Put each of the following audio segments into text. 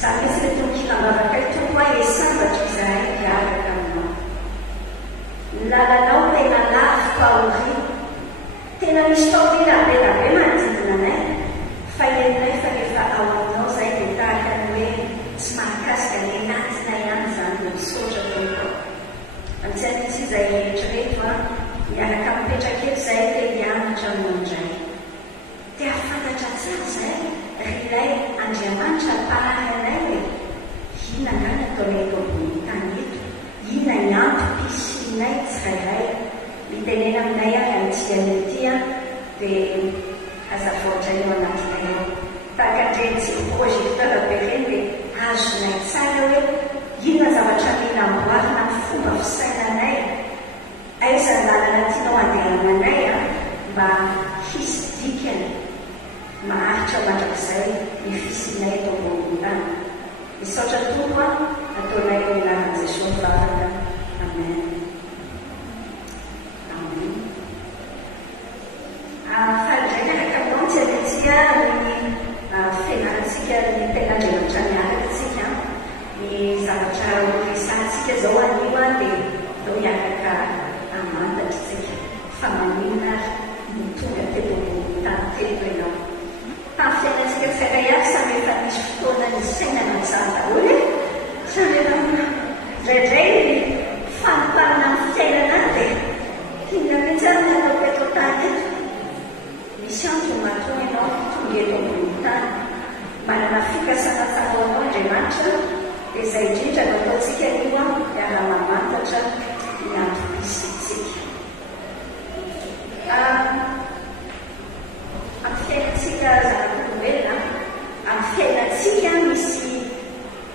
Sabe se tu que amava que tu conheçava de Israel e a caminho. Lá não tem lá para o rio. Tem na história da bela bela né? Fai ao nós aí que tá que smarkas que nem na yanza no soja do. Antes precisa ir direito e a campecha que sai que yana já não já. Tem a fada já sai. Rilay Andriamanitra Parahanay Hina ngana ataonay eto ambony tany eto. Ina ny antom-pisinay tsirairay. Mitenena aminay ary amintsika ity dia azavaotra eo anatinay ao. Tahakandreny sy projecteur be reny dia azonay tsara hoe inona zavatra mila amboarina amin'ny fomba fisainanay. Aiza ny lalana tianao andehananay mba hisy dikany. Maharitra mandrakizay ny fisinay eto ambony tany. Misaotra tompo ataonay ho ilaran'i Jesosy mivavaka. Amen. Amen. Fahandray miaraka aminao tsy antsika ny fianarantsika ny tenandriamanitra miarakantsika. Ny zavatra resantsika zao anio dia atao miaraka amantatritsika. Fa maninona ny tonga teto ambony tany teto ianao. Fiainantsika tsirairay samy efa misy fotoana ny sainana tsara daholo samy efa indraindray famparana amin'ny fiainana dia hinona mihitsy ary ny atao eto tany eto. Misy antony mahatonga ianao tonga eto ambony tany. Manana fikasana tsara ho anao Andriamanitra dia izay indrindra no ataontsika io dia raha-mamantatra ny antom-pisintsika. Amin'ny fiainantsika zanak'olombelona, amin'ny fiainantsika misy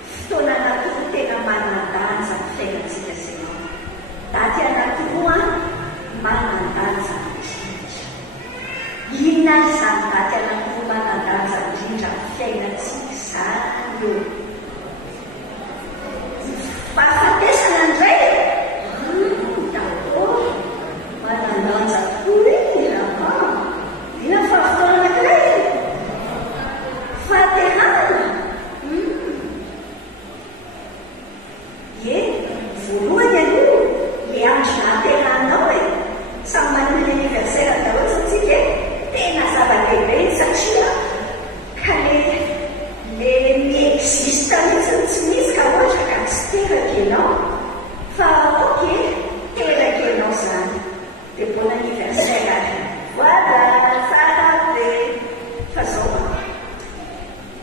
fotoana anankiroa tena manan-danja amin'ny fiainantsika izay. Daty anankiroa manan-danja indrindra. Inona izany daty anankiroa manan-danja indrindra amin'ny fiainantsika izany eo? Fahafatesana indray daholo manan-danja tokoa ina fa fotoana anankiray fahaterana. Voalohany aloha le andro nahateranao samy manana anniversaire daholo satsika tena zava-dehibe satria ka le miexista mihitsy tsy misy ka ohatra ka tsy teraka ianao fa ok teraka ianao zany dia bon anniversaire voilà tsara be fa zao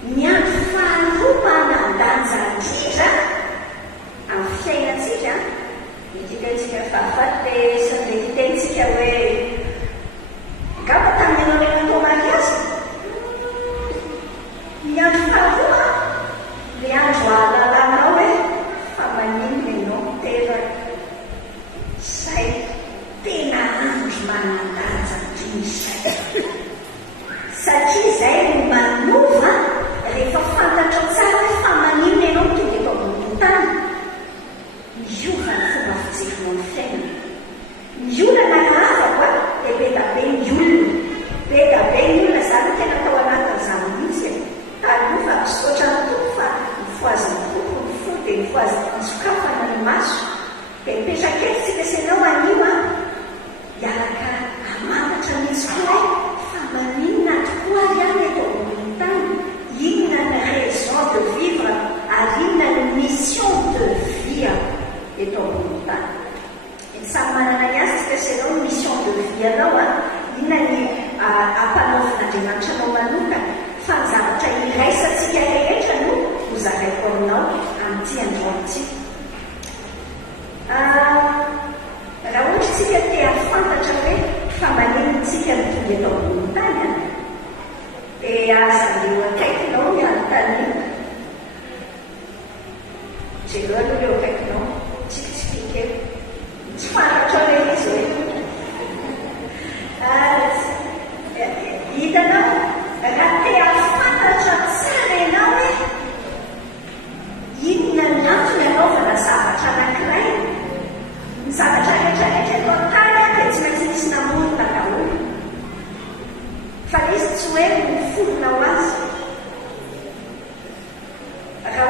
ny andro faharoa manan-danja indrindra amin'ny fiainantsika itikatsika fahafatesana dia hitentsika hoe ngamba tamin'ny ianao rehefa tao mariazy. Ny andro faharoa le andro ahalalànao hoe fa maninona ianao teraka. Zay tena andro manan-danja indrindra satria zay no manova rehefa fantatrao tsara hoe fa maninona ianao tonga eto ambony tany. Miova ny fomba fijerinao ny fiainana. Ny olana nahafako dia be da be ny olona. Be da be ny olona zany tena tao anatin'izany mihitsy. Taloha fa misaotra ny tompo fa nifoaziny tompo ny fo dia nifoaziny sokafana ny maso. Dia mipetraka eto tsika sy ianao anio hiaraka amantatra mihitsy koa fa maninona tokoa ihany eto ambony tany. Inona ny raison de vivre ary inona ny mission de vie eto ambony tany. Samy manana ny azy tsika sy ianao ny mission de vie anao inona ny ampanaovin'Andriamanitra anao manokana fa ny zavatra iraisantsika rehetra no hozaraiko aminao amin'ity androany ity. Raha ohatra tsika te hafantatra hoe fa maninontsika ny tonga eto ambony tany dia aza leo akaikinao ny anontaniana. Jereo aloha leo akaikinao tsitsifika eo tsy fantatra hoe izy hoe hitanao raha te hafantatra tsara ianao hoe inona ny antony anaovana zavatra anankiray. Ny zavatra rehetrarehetra eto an-tany dia tsy maintsy misy namorona daholo fa izy tsy hoe miforona ho azy. Raha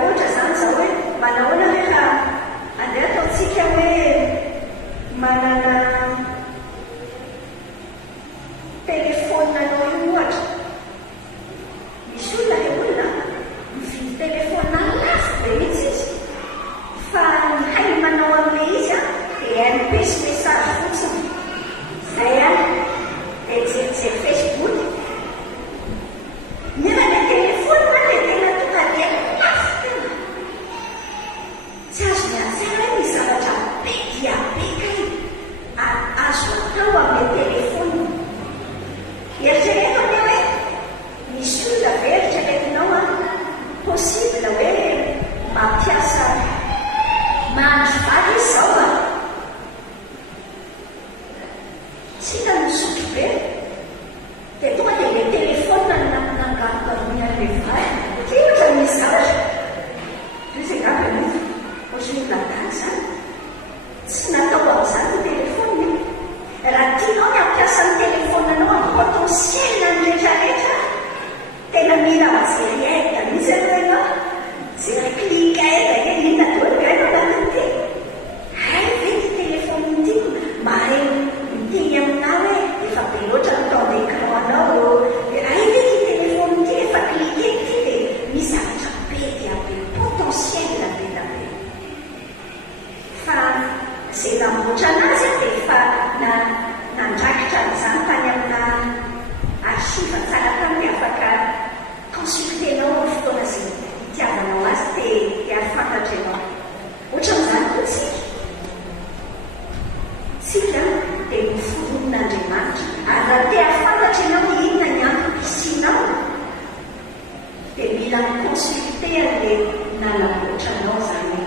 mila miconsulte an'le nanamboatranao zany.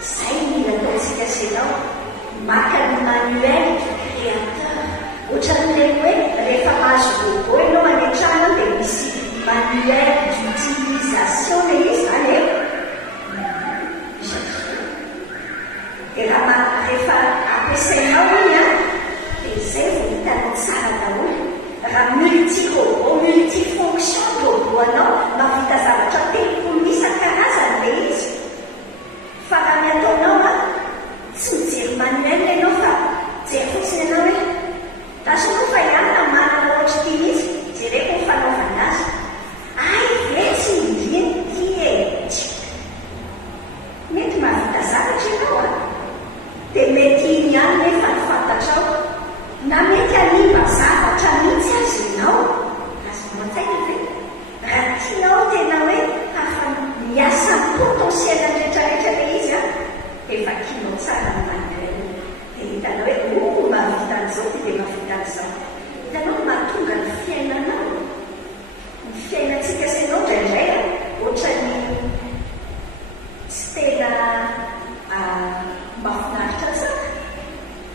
Zay mila ataontsika senao maka ny manuel du créateur. Ohatran'ilay hoe rehefa mahazo robot ianao any an-trano dia misy manuel d'utilisation le izy zany e. Dia rehefa ampiasainao iny a, dia zay vao hitanao tsara daholo. Raha multi-robot, multifonction robot anao, mahavita zavatra telopolo isan-karazany le izy. Fa raha ny ataonao a, tsy mijery manuel ianao fa jery fotsiny ianao hoe tazoko fa ihany manana ohatra ty izy, jereko ny fanaovana azy. Ay, ve tsy indriny ty e. Mety mahavita zavatra ianao a, dia mety iny ihany nefa ny fantatrao. Na mety animba zavatra mihitsy azy ianao. Azo matsaina ve? Raha tianao tena hoe hafa miasa ny potentiel rehetrarehetra le izy a, dia efa kinao tsara ny manuel. Dia hitanao hoe mahavita an'izao dia mahavita an'izao. Hitanao mahatonga ny fiainanao. Ny fiainantsika senao indraindray a, ohatra ny tsy tena mahafinaritra tsara.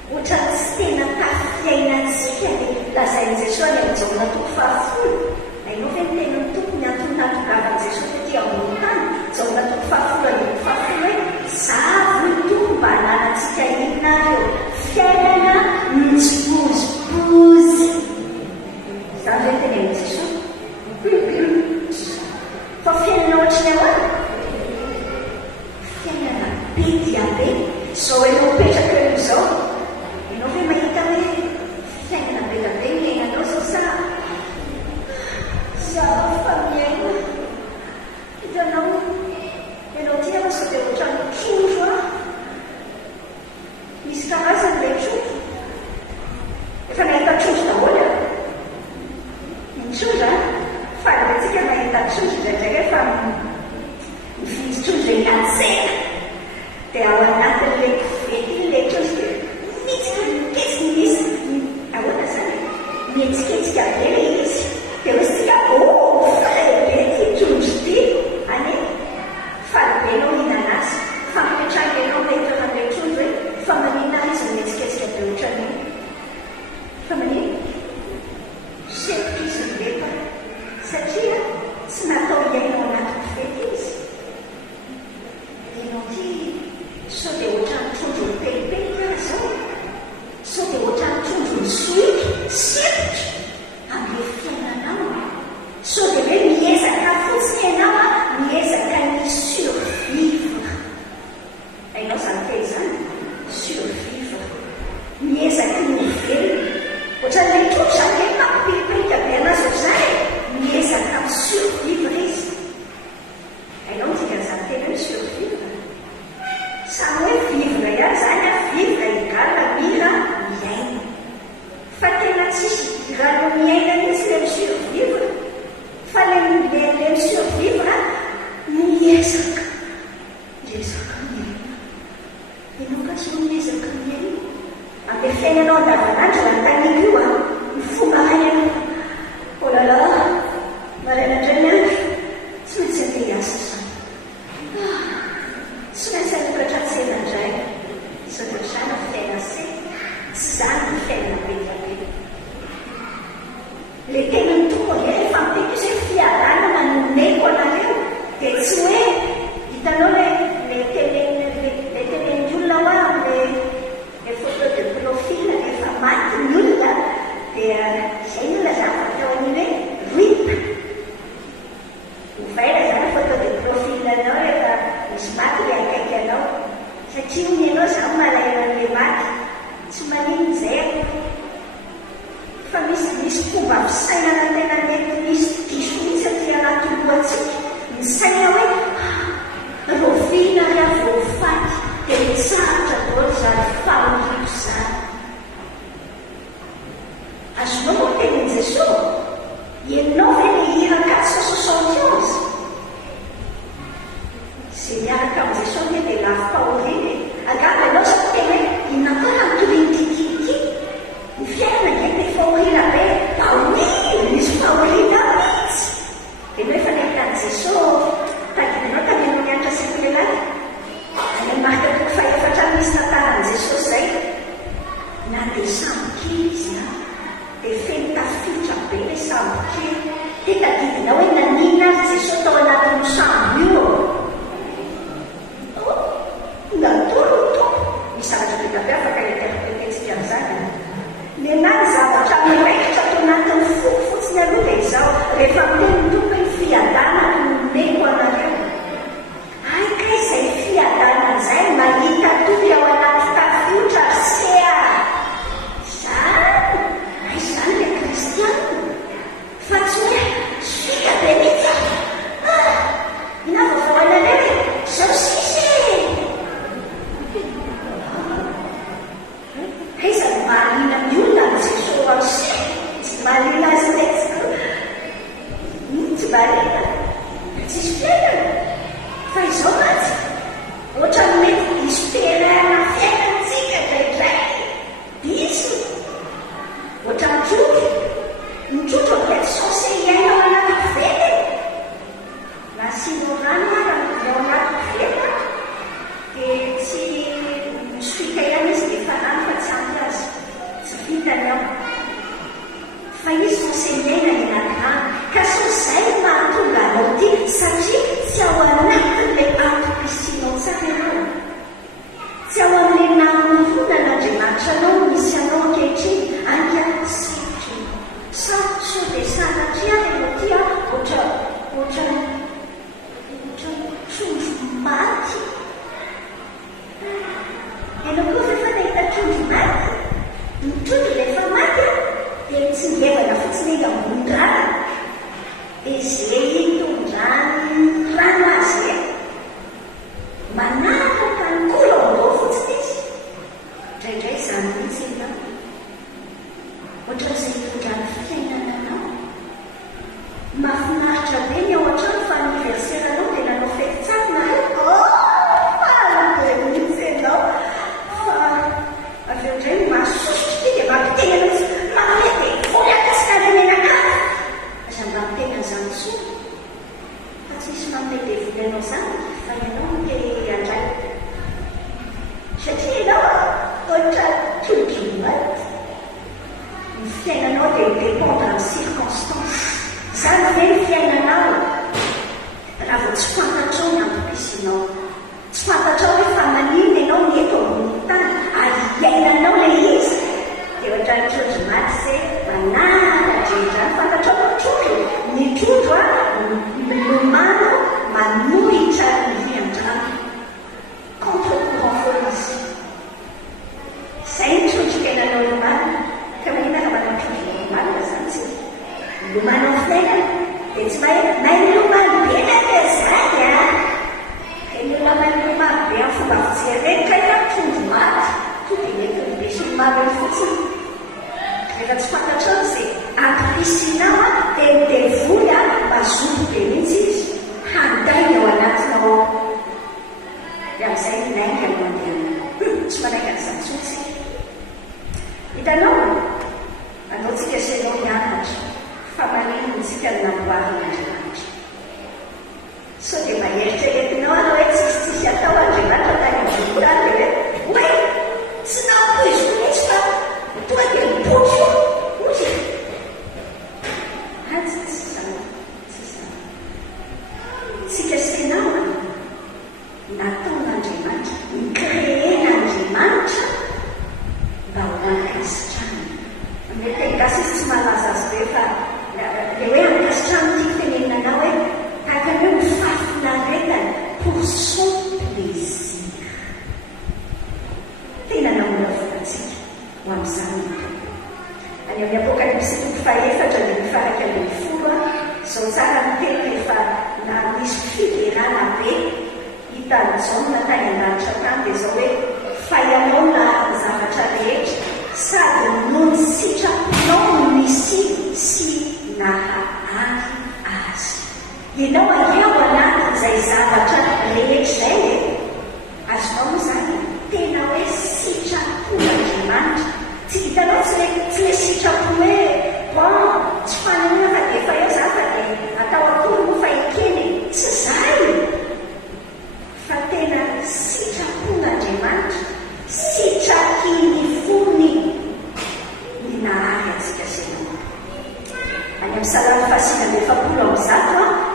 Ohatra ny tsy tena tafiainantsika dia lazain'i Jesosy any amin'izao natoko fahafolo. Hainao ve ny tenany tompony antony natongavany Jesosy taty ambony tany, izao natoko fahafolo andiny fahafolo hoe zavo ny tompo mba hananantsika inona reo fiainana mitsipozipozy. Zany ve tenen'i Jesosy? Fa fiainana ohatrany ahoana? Fiainana be dia be. Zao ianao mipetraka eo izao, ianao ve mahita hoe fiainana be dia be ny iainanao zao sa zaho fa miaina? Hitanao ianao ty ama sao dia ohatrany trondro a. Misy karazany ilay trondro. Efa nahita trondro daholo a. Ny trondro a, fa antsika mahita trondro indraindray efa mividy trondro eny an-tsena. Dia ao anatin'ilay kovety ilay trondro dia mihetsika izy. Ahoana zany? Mihetsiketsika be le izy. Dia hoy isika be ty trondro ty. Any fa be ianao mihinana azy. Fa mipetraka ianao mahita an'ilay trondro hoe fa maninona izy mihetsiketsika be ohatrany iny. Fa manino? Sepotra izy milepa. Satria tsy natao iainao anaty kovety izy. Ianao ty sao dia ohatrany trondro ny pelipelika zao. Sao dia ohatrany trondro ny soiky, sepotra amin'ilay fiainanao. Sao dia hoe miezaka fotsiny ianao a, miezaka ny survivre. Hainao zany teny zany? Survivre. Miezaka ny velona. Ohatran'ilay trondro zany hoe mampipelipelika be anazy ohatr'izany, miezaka ny survivre izy. Hainao dikan'izany teny hoe survivre. Samy hoe vivre ihany zany a, vivre égale mila miaina. Fa tena tsisy rano miaina mihitsy le misurvivre. Fa le misurvivre miezaka. Miezaka miaina. Ianao ka tsy miezaka miaina. Amin'ny fiainanao andavanandro antaniko io a, ny fomba hainanao. Oh là là, maraina indray ny andro, tsy maintsy andeha hiasa zany. Tsy maintsy anokatra an-tsena indray. Satria zany ny fiaina-tsena, tsy zany ny fiainana be dia be. Le tenany tompony rehefa mipety izay fialana manomeko anareo, dia tsy hoe hitanao le tenen'ny olona hoa le photo de profil rehefa maty ny olona dia izay ny olona zany fatao an'io hoe RIP. rehefa miteny tompony fiadanana nomeko anareo. Aika izay fiadana zay mahita toy ao anaty tafiotra sea. Zany, izany le kristiana. Fa tsy hoe fika be mihitsy. Ina vaovao anareo zao sisy. Izany mahaliana ny olona ny Jesosy ao sy tsy mahaliana azy letsika. Tsy mahaliana, tsisy fiainana. Fa izao matsy, ohatra ny mety diso terana fiainantsika indraindray. Diso. Ohatra mitrotro dia tsy censé hiaina ao anaty koveta. Nasianao rano raha ao anaty koveta dia tsy misofika ihany izy dia fanano fa tsy ampy azy. Tsy vitany ao. Fa izy censé miaina eny anaty rano. Ka so izay mahatonga anao ty satria tsy ao anatin'ilay antom-pisinao tsara ianao. Tsy ao amin'ilay namononan'Andriamanitra anao misy anao ankehitriny. Anga sitry sa so dia sanatria anao ty ohatra trondro maty. Ianao koa rehefa nahita trondro maty, ny trondro rehefa maty dia mitsingevana fotsiny eny ambony rano. Dia izay tondrany rano azy manaraka ny kolombo fotsiny izy. Indraindray izany mihitsy ianao. Ohatran'izay tondrany fiainana anao. Mahafinaritra be ny ao an-trano fa aniverseranao dia nanao fety tsara nareo. Be mihitsy ianao. Fa avy eo indray mahasosotro ty dia mampiteny anao izy. Mamety voly akasika ny menakava. Aza mba miteny an'izany soa. Fa tsisy mampety voly anao izany fa ianao no te andray. Satria ianao ohatra trondro maty. Ny fiainanao dia dépendre amin'ny circonstance. Izany ve ny fiainanao? Raha vao tsy fantatrao ny antom-pisinao. Tsy fantatrao hoe fa maninona ianao ny eto ambony tany ary iainanao ilay izy. Dia ohatra ny trondro maty izay manaraka izany fantatrao ny trondro. Ny trondro milomano manohitra ny rian-drano. Contre-courant foana izy. Izay ny trondro fiainanao ilomano. Ka mahina ka manao trondro ilomano izany tsy lomano ny fiainana. Dia tsy mahay milomano be na dia izany a. Ny olona mahay milomano be amin'ny fomba fijerena ka ina trondro maty. To dia mety ny be sy ny maro eny fotsiny. Rehefa tsy fantatrao izay antom-pisinao dia midevoly mazoto be mihitsy izy. Handainy ao anatinao ao. Dia amin'izay nainga no mandeha. Tsy manainga an'izany tsotsy. Hitanao, anaontsika sy ianao mianatra fa maninona tsika ny namboarin'Andriamanitra. Sao dia maheritreretinao anao hoe tsisy atao Andriamanitra tany amin'ny volan hoe tsy nampoizy mihitsy fa toa dia mipotro ozy. Tsy izany. Tsika sy ianao nataon'Andriamanitra, nikreen'Andriamanitra mba ho ankasitrahana. Amin'ny teny gasy izy tsy malaza azy be fa le hoe ankasitrahana tiako tenenina anao hoe tahaka ny hoe mifafinaretana pour son plaisir. Tena namola volantsika ho amin'izany. Any amin'ny Apokalypsy 4:1 dia mifaraka amin'ny 10 izao tsara ny teny rehefa na misy fiderana be hitan'ny zao natany an-danitra tany dia izao hoe fa ianao nahariny zavatra rehetra sady noho ny sitraponao no misy sy nahary azy. Ianao angeho anatin'izay zavatra rehetra izay azonao moa izany tena hoe sitrapon'Andriamanitra. Tsy hitanao tsy le sitrapo hoe tsy fananina fa dia efa eo zany fa dia atao akory moa fa ekeny. Tsy izay. Fa tena sitrapon'Andriamanitra. Sitrakiny fony ny nahary antsika sy ianao. Any amin'ny Salamo 150:1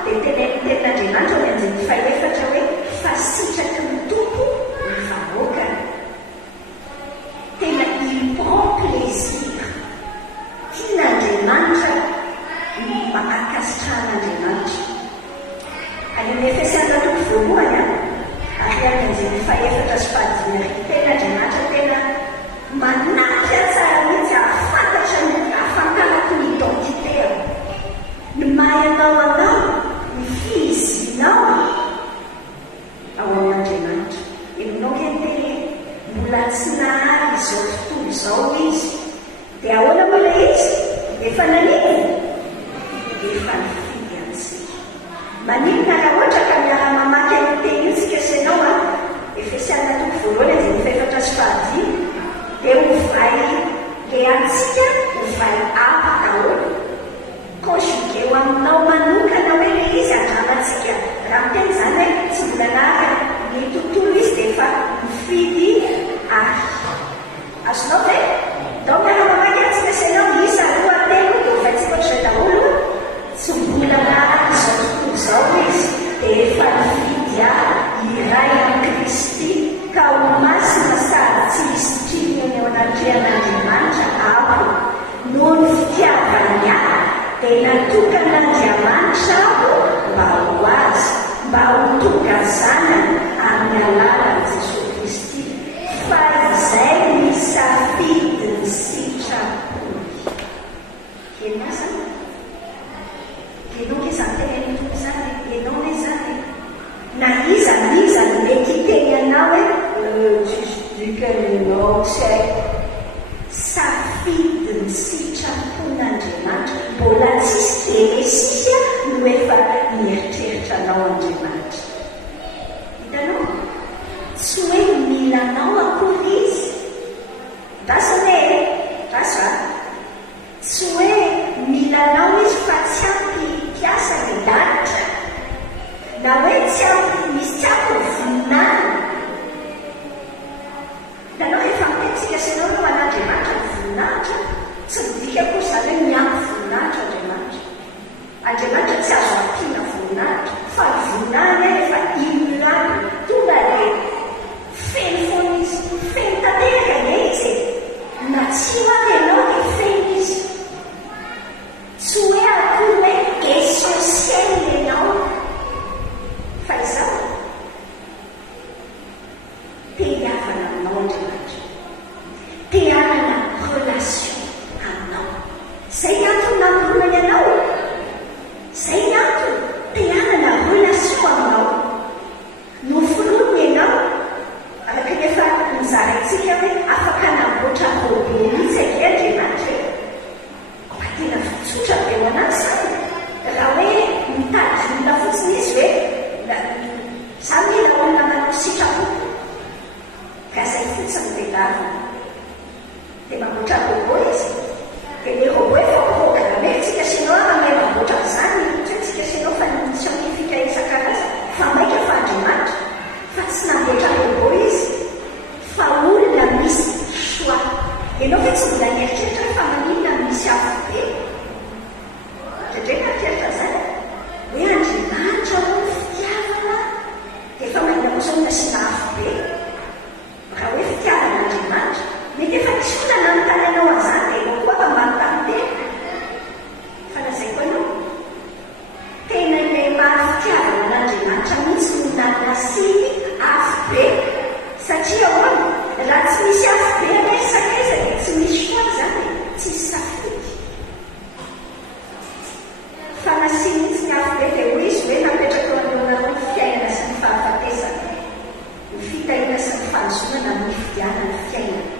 dia tenin'Andriamanitra ao amin'ny 2 hoe fa sitraky ny tompo ny vahoakany. Tena il prend plaisir. Tian'Andriamanitra fankasitrahan'Andriamanitra. Any amin'ny Efesiana toko voalohany ariany anjely faefatra sy fahadimy tena Andriamanitra tena manampy tsara mihitsy ahafantatra ahafantarako ny identitéako, ny mahay anao ny fiizinao ao amin'Andriamanitra. Eminao kenteny mbola tsy nahary izao tontolo izao izy, dia ahoana moa ilay izy? Efa nanino? Efa nifidy antsika. Maninona raha ohatra ka miara-mamaky amin'ny teny io tsika sy ianao Efesiana toko voalohany dia faefatra sy fahadimy, dia hovay le antsika hovay aby daholo conjugué eo aminao manokana hoe le izy andramantsika. Raha miteny izany hoe tsy mbola nahary ny tontolo izy dia efa mifidy ary. Azonao ve? Dao miara-mamaky antsika sy ianao isa lohateny hovaintsika ohatr'izay daholo. Tsy mbola nahary izao tontolo izao izy dia efa mifidy iray amin'ny Kristy, ka ho masina sady tsy misy trinony eo anatrehan'Andriamanitra ao. Noho ny fitiavany dia natokan'Andriamanitra mba ho azy, mba ho tonga zanany amin'ny alalan'i Jesosy Kristy, fa izay nisafidy ny sitrapony. Ianao zany? Ianao ke izany tena ny tompo izany? Ianao hoe izany? Na iza mety teny anao hoe justificanao tsy safidy ny sitrapon'Andriamanitra, mbola tsisy eresisy no efa mieritreritra anao Andriamanitra. Hitanao? Tsy hoe milanao akory izy. Rasa hoe rasa tsy hoe milanao izy fa tsy ampy piasa ny lanitra, na hoe tsy ampy misy tsy ampy ny voninahiny. Hitanao efa mitentsika sy ianao no an'Andriamanitra ny voninahitra, tsy midika koa izany hoe miampy voninahitra Andriamanitra. Andriamanitra tsy azo ampiana voninahitra, fa ny voninahiny efa imilany tonga le feno foana izy, feno tanteraka ny izy, na tsy ho avy ianao dia feno izy. Tsy hoe akory hoe essentiel ianao, fa izao te hiavana aminao Andriamanitra, te hanana relation aminao. Zay antony namorona ianao, zay antony te hanana relation aminao. No filoniny ianao, araka ny efa nizaraintsika hoe afaka namboatra robot mihitsy ake Andriamanitra mba tena fitsotra be ho anazy zany. Raha hoe mitady olona fotsiny izy hoe za mila olona manao sitrapo, ka zay fotsiny vehilavy dia mamboatra robot izy. Dia le robot efa programme tsika sy ianao mandeha mamboatra an'izany, tsy tsika sy ianao fa ny siantifika isan-karazany, fa maika fa Andriamanitra, fa tsy namboatra robot izy, fa olona misy choix. Ianao fa tsy mbola nieritreritra fa maninona misy afobe. Indray nakeritra zany hoe Andriamanitra ho fitiavana dia efa maninona kosa olona sy nahafobe. Raha hoe fitiavana Andriamanitra mety efa tsy olana anontany anao an'izany dia ianao koa fa manontany tena. Fa nazay koa anao tena ilay mahafitiavana an'Andriamanitra mihitsy no nanasiany afobe, satria ahoana? Raha tsy misy afobe anaisakaiza dia tsy misy choix zany, tsy safidy. Fa nasiany mihitsy ny afobe dia hoy izy hoe napetraka eo anoloanareo ny fiainana sy ny fahafatesana, ny fitahiana sy ny fanozonana amin'ny fidianana fiainana.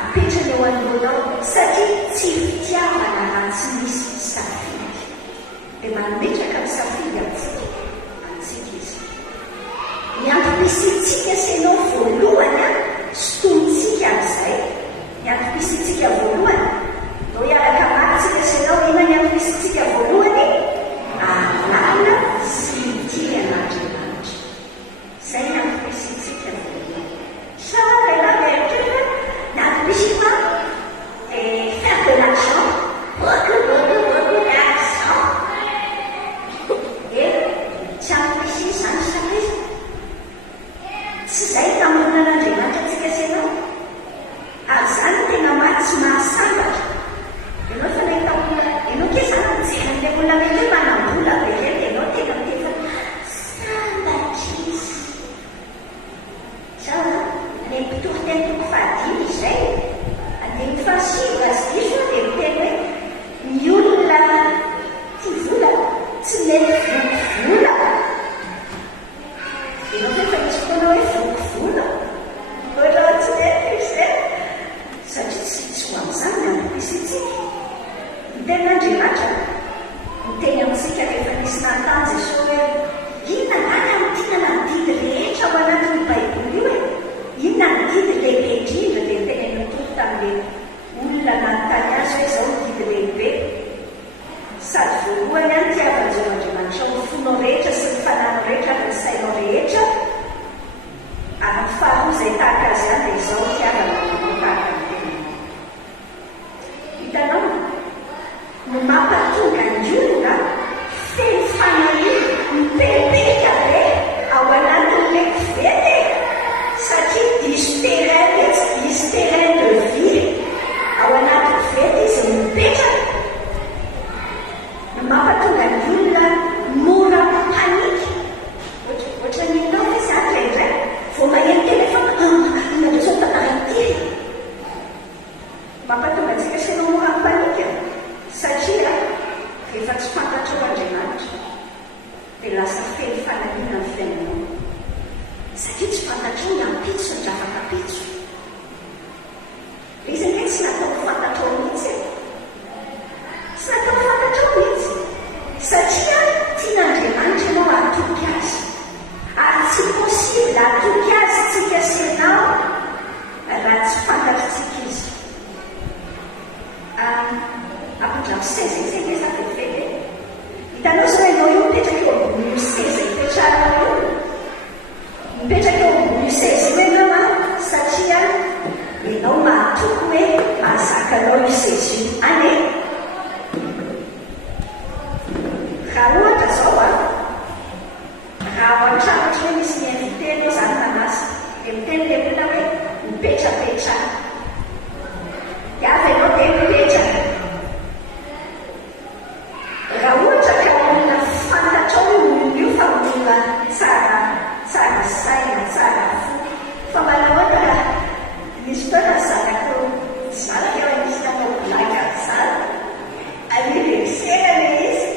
Apetrany eo anoloanao satria tsy fitiavana raha tsy misy safidy. Dia mametraka ny safidy antsika izy. Ny antom-pisintsika sy ianao voalohany sotontsika amin'izay. Ny antom-pisintsika voalohany no hiaraka maritsika sy ianao ina ny antom-pisintsika voalohany alala sy tian'Andriamanitra. Zay ny antom-pisintsika voalohany. Sa raha mieritreritra na antom-pisina faire de l'argent, beaucoup d'argent. Tsy antom-pisina izany sy izy. Tsy izay olona mety hoe manam-bola be ianao tena mitefa sambatra izy. Zao ny mpitory teny toko fahadimy izay andiny fahasivy azy diso dia miteny hoe ny olona tia vola tsy mety vola. Ianao rehefa misy foana hoe vola ohatra tsy mety izay satria tsy ho amin'izany nampisitsika. Ny ten'Andriamanitra miteny amintsika rehefa nisy nantanja so hoe inona any amin'ny tinana ny didy rehetra ao anatin'ny baiboly io e, inona ny didy lehibe indrindra dia miteny notoro tamin'ilay olona nanontany azy hoe izao ny didy lehibe. Sady voalohany any tiavan'izao Andriamanitra ho fonao rehetra sy ny fananao rehetra ary ny sainao rehetra, ary ny faharoa izay tahaka azy any dia izao tiavana tahaka ny tenanao. Hitanao no mampatonga ny olona feno fanahina mipehipetrika be ao anatin'ilay kovety satria diso terrain de vie ao anaty kovety izy mipetraka. No mampatonga ny olona mora panika. Ohatra ny inao hoe za indraindray vao maheno telefona inandreo zao tanarity. Mampatonga antsika sena mora panika satria rehefa tsy fantatrao Andriamanitra dia lasa feno fanahina ny fiainanao satria tsy fantatrao ny ampitso ny afaka pitso. Izy nge tsy natao fantatrao mihitsy, tsy natao fantatrao mihitsy satria tian'Andriamanitra ianao atoky azy, ary tsy possible atoky azy tsika senao raha tsy fantatritsika izy. Ampindra seza izay nge zavetivety hitanao zao ianao io mipetraka eo ambony seza hipetrahanao io, mipetraka eo ambony seza io ianao satria ianao mahatoky hoe mahazakanao io seza io any e. Raha ohatra zao raha ao an-trano ohatra hoe misy miinvité anao zany manasa dia miteny le olona hoe mipetrapetraka, avy ianao dia mipetraka. Raha ohatra ka olona fantatrao olona io fa olona tsara saina tsara fo, fa manahoana misy fotoana zanako misy natao blaga zany anniversaire le izy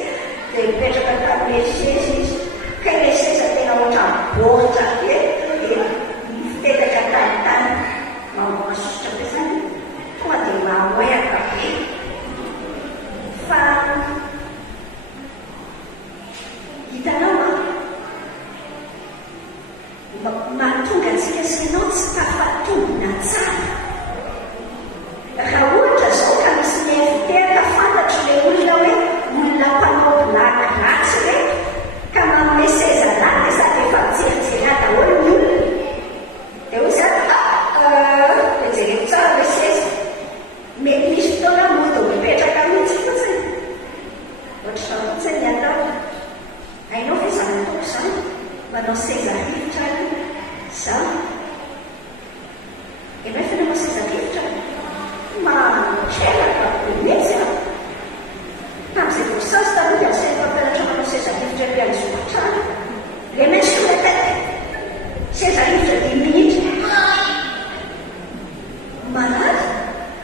dia mipetraka tamin'le seza izy ka le seza tena ohatra boritra be dia mifetaka tanitany mamoaka sosotra be zany tonga dia mamoaka be. Fa hitanao mahatonga antsika senao tsy tafatombona tsara. Raha ohatra zao ka misy miinvité ka fantatro le olona hoe olona mpanao blaga ratsy reto ka manome seza lahy dia za dia efa mijerijery daholo ny olona dia hoy zany jereko tsara le seza, mety misy fotoana mody mipetraka mihitsy fotsiny. Ohatr'izao fotsiny ny atao ainao ve za nataoko zany manao seza rivotra zao ianao efa nanao seza rivotra matrelaka mihitsy tamin'izay voasasy taloha dia asainy fampianatra manao seza rivotra be amin'ny zokotrano le maintsy fometety seza rivotra 10 minitra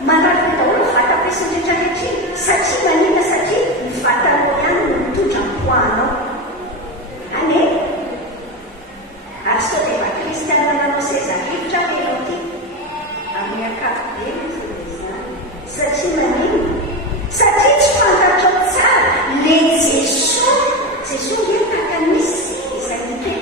manaraka daholo vata-pesiny rehetrarehetra satria manina satria ny vatanao ihany no mitondra ny poanao any e. Ary sao dia vakristiana nanao seza rivotra ianao ty amin'ny ankapobeny zany satria manina satria tsy fantatrao tsara le Jesosy nge taka misy izay miteny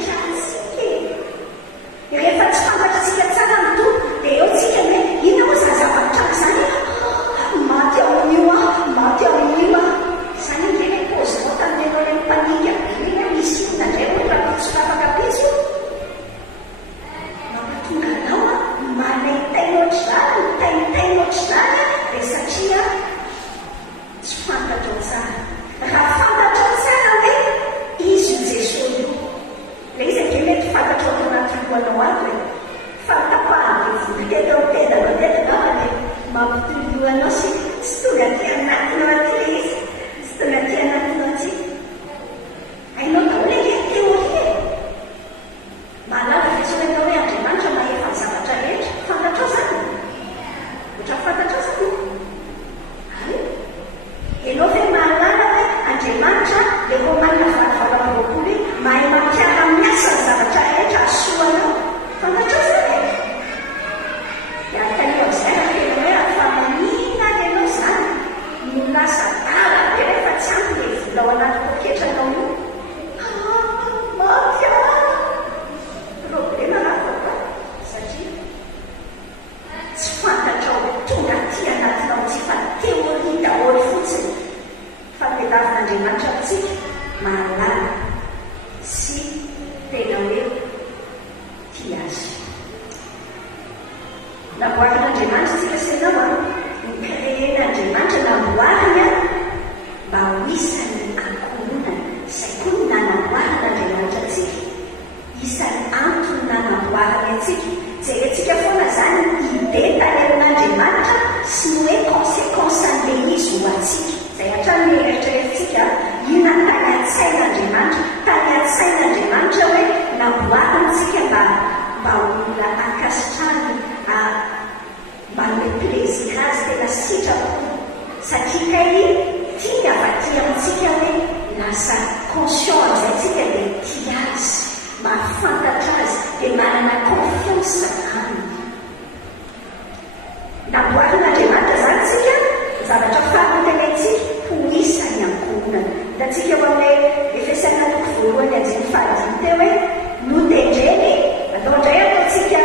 ao anaty poketranao io maty problema rafaka satria tsy fantatra hoe tonga ty anatinao tsy fa teoria daholo fotsiny fampiadavin'Andriamanitra amintsika mahalala sy tena hoe tia azy. Namboarin'Andriamanitra tsika sy anao nikreen'Andriamanitra namboarina mba ho isan'ny ankohonana izay koa no nanamboarin'Andriamanitra antsika, isan'ny antony nanamboarany antsika. Jerentsika foana zany ide tany amin'Andriamanitra sy ny hoe conséquence an'ilay izy ho antsika. Izay hatrany mieritreretintsika ina tany an-tsain'Andriamanitra, tany an-tsain'Andriamanitra hoe namboarintsika mba olona ankasitrahany mba hoe plaisir azy tena sitrako satria kay tia avaty amintsika hoe lasa conscient amizay tsika dia tia azy, mahafantatra azy dia manana confiance aminy. Namboarin'Andriamanitra zany tsika zavatra fahatenentsika ho isan'ny ankohonana. Hitantsika eo amin'ny Efesana 1:5 teo hoe notendreny atao indray ataontsika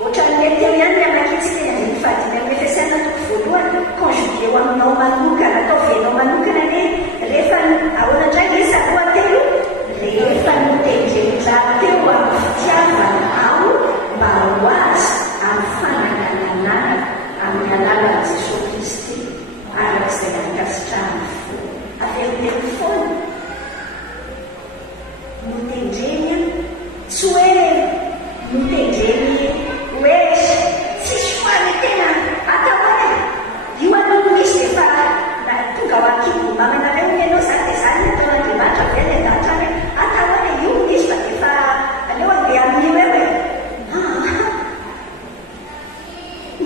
ohatran'ny teo ihany ny anakitsika ny 5 amin'ny Efesana 1 conjugué eo aminao manokana, atao venao manokana ne rehefa ahoana indray isa lohatelo rehefa notendreny raha teo amin'ny fitiavana ao mba ho azy amin'ny fananganana amin'ny alalan'i Jesosy Kristy arak'izay ankasitrahany fo averiteny foana notendreny tsy hoe notendreny hoe tsisy foany tena atao hoe io aloha misy efa tonga ao ankibo mamanareo ianao zany dia zany ataon'Andriamanitra avy any an-dahatra hoe atao hoe io misy fa dia efa aleo andeha amin'io hoe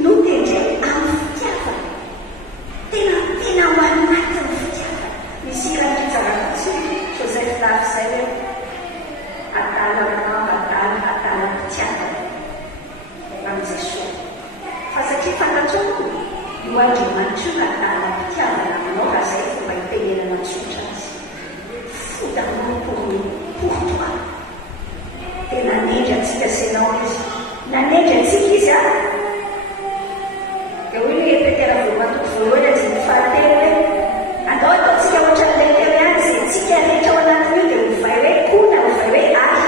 notendreny amin'ny fitiavana tena ho anatin'ny fitiavana. Misy raha-pitsarafotsy Joseph Lafy zay hoe atala mpitiavana amin'ny Jesosy fa satria fantatsoko io Andriamanitra io natala mpitiavana aminao raha zay fomba hitenenana tsotra azy fou d'amour pour toi. Tena nanendry antsika sy anao izy, nanendry antsika izy a dia hoy ny Petera voalohany andiny fahatelo hoe andao ataontsika ohatran'ilay teo ihany izay tsika rehetra ao anatin'io dia hovay hoe kona hovay hoe ay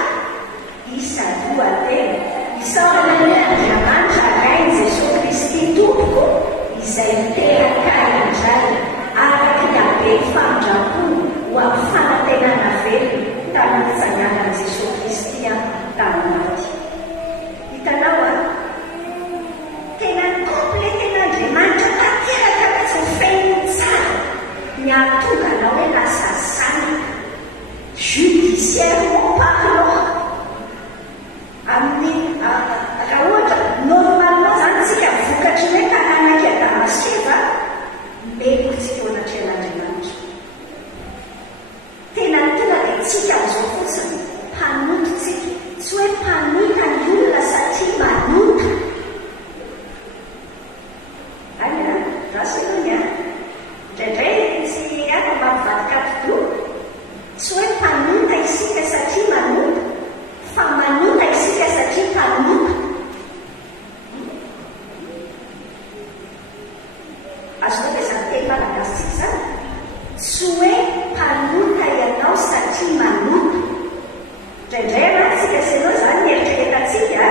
isa lohatelo isaorana ny Andriamanitra rainy Jesosy Kristy tompoko izay miteraka indray araky ny habe famindrampony ho amin'ny fanantenana velona tamin'ny fitsanganan'i Jesosy Kristy tamin'ny maty. Hitanao a tena kompleten'Andriamanitra tanteraka mihitsy feniny tsara ny ahatonga anao hoe lasa zanaka judiciairement parlant amin'ny raha ohatra normalement zany tsika vokatry hoe tanànaky Adama sy Eva melokotsika eo anatrehan'Andriamanitra. Tena tonga dia tsika amin'izao fotsiny mpanototsika, tsy hoe mpanota ny olona satria manota any a rasy anony a indraindray tsy ako mamivadikapido tsy hoe mpanota isika satria manota fa manota isika satria mpanota. Azonao dia zany teny malagasy zany tsy hoe mpanota ianao satria manota. Indraindray anatsika sy anao zany mieritreretantsika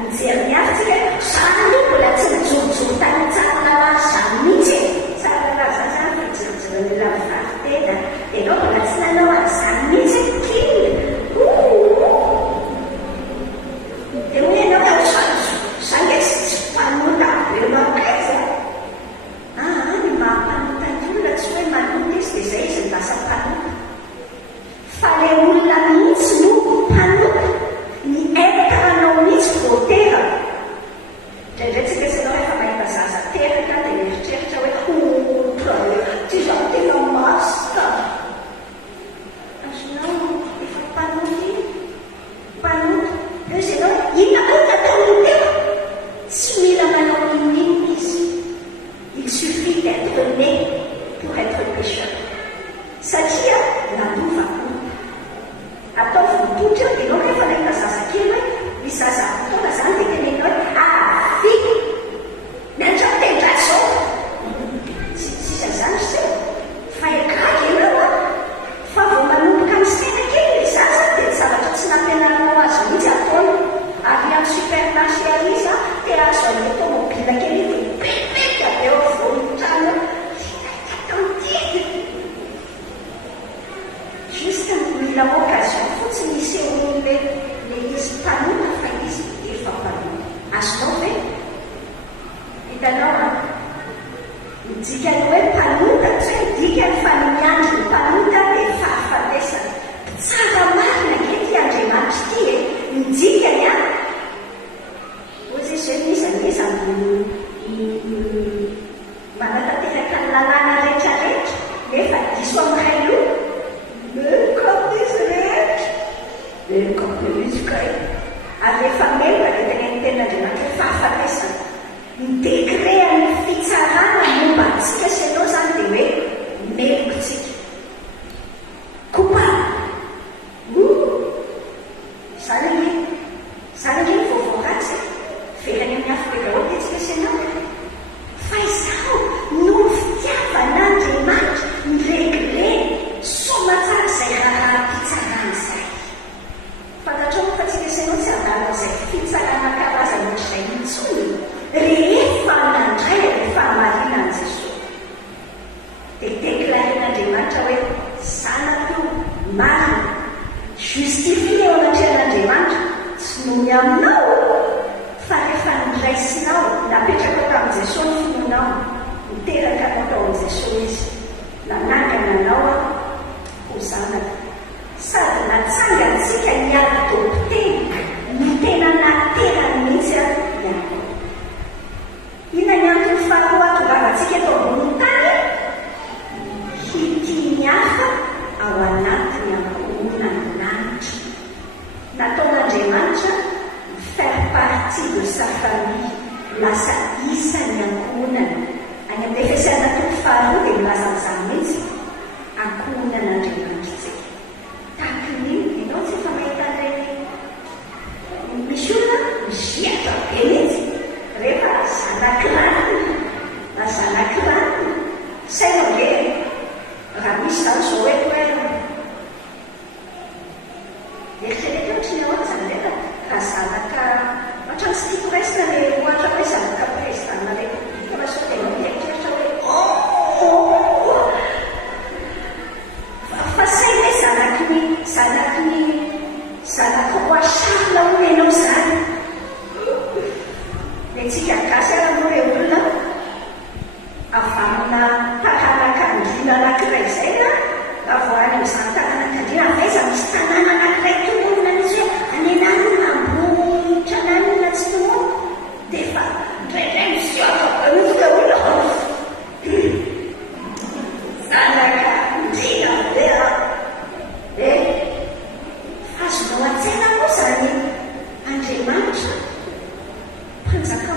mijery ny afitsika zany mbola tsy mijorojoro tany tsarona maro zany mihitsy tsarona maro zany zany fijorojorony lavivavy tena dia anao mbola tsy nanao an'izany mihitsy kely dia hoe ianao tao zany hoe tsy mpanota velona aiza ny mahampanota ny olona tsy hoe manota izy dia zay izy ny lasa mpanota fa le satria nalovako atao vototra ianao rehefa nahita zazakely hoe misy zazafotoana zany dia tenenao hoe avy miantra mitendra zao sisa zany se fa egaga ianao fa vao manomboka ny saina kely le zaza dia ny zavatra tsy nampianaranao azy mihitsy ataony ary amin'ny supernasialisa dia azo any automobile kely dia bebeka be eo vonin-trano juste mila occasion fotsiny isehoany le izy mpanona fa izy efa mpanona azonao ve hitanao a midika ny hoe mpanota tsy hoe dika ny fa ny miandro ny mpanota dia fahafatesana tsara marina kety Andriamanitra ty e midikany a ozy izy hoe mizanizany manatanteraka ny lalàna rehetrarehetra nefa diso amin'ray loha comme izy rehetra comme izy kay ary rehefa melona dia tena ny tenin'Andriamanitra fahafatesana midekreany fitsarana momba antsika sy anao zany dia hoe melokotsika kopa zany ny vaovaoratsy verany amin'ny afikahoty antsika sy anao fa izaho no fitiavan'Andriamanitra miregle soma tsara izay raha fitsarana izay fantatrao fa tsika sy anao tsy adala izay fitsarana karazana ohatr'izay mitsony rehefa nandray rehefa marina an' Jesosy dia deklaren'Andriamanitra hoe zanako marina justifie ao anatrehan'Andriamanitra tsy nomy aminao fa rehefa niraisinao napetraka tamin'i Jesosy fononao miteraka anao tao an' Jesosy izy nanangana anao a ho zanaka sady natsangantsika niadopteny ny tena naterany mihitsy a iako ina ny antony faharoa atongavantsika eto ambony tany hity hafa ao anatiny ankohonany lanitra nataon'Andriamanitra faire partie de sa famille lasa isany ankohonany any amin'ny Efesana toko faharoa dia milaza amin'izany mihitsy ankohonan'Andriamanitra tsika tahaka ny ianao tsy efa mahita an'ireny misy olona misiatra be mihitsy rehefa zanakirany sainao ve raha misy zany zao hoe hoe eritreretra ohatrany ahoana zany rehefa raha zanaka ohatrany tsy tiako resina le ohatra hoe zanaka présidentna republika fa sao tena mieritreritra hoe fa sai hoe zanaka hoa Charles hono ianao zany dia tsika gasy ara moa le olona avarina taranakandrina anankiray izay na avoany amin'izany taranakandrina avaiza misy tanàna anankiray tomonina izy hoe anenanina ambony trananina tsy tomono dia fa ndraindray misioafabanofika olona zanakandrina vera azonao an-tsaina moa zany Andriamanitra mpanjaka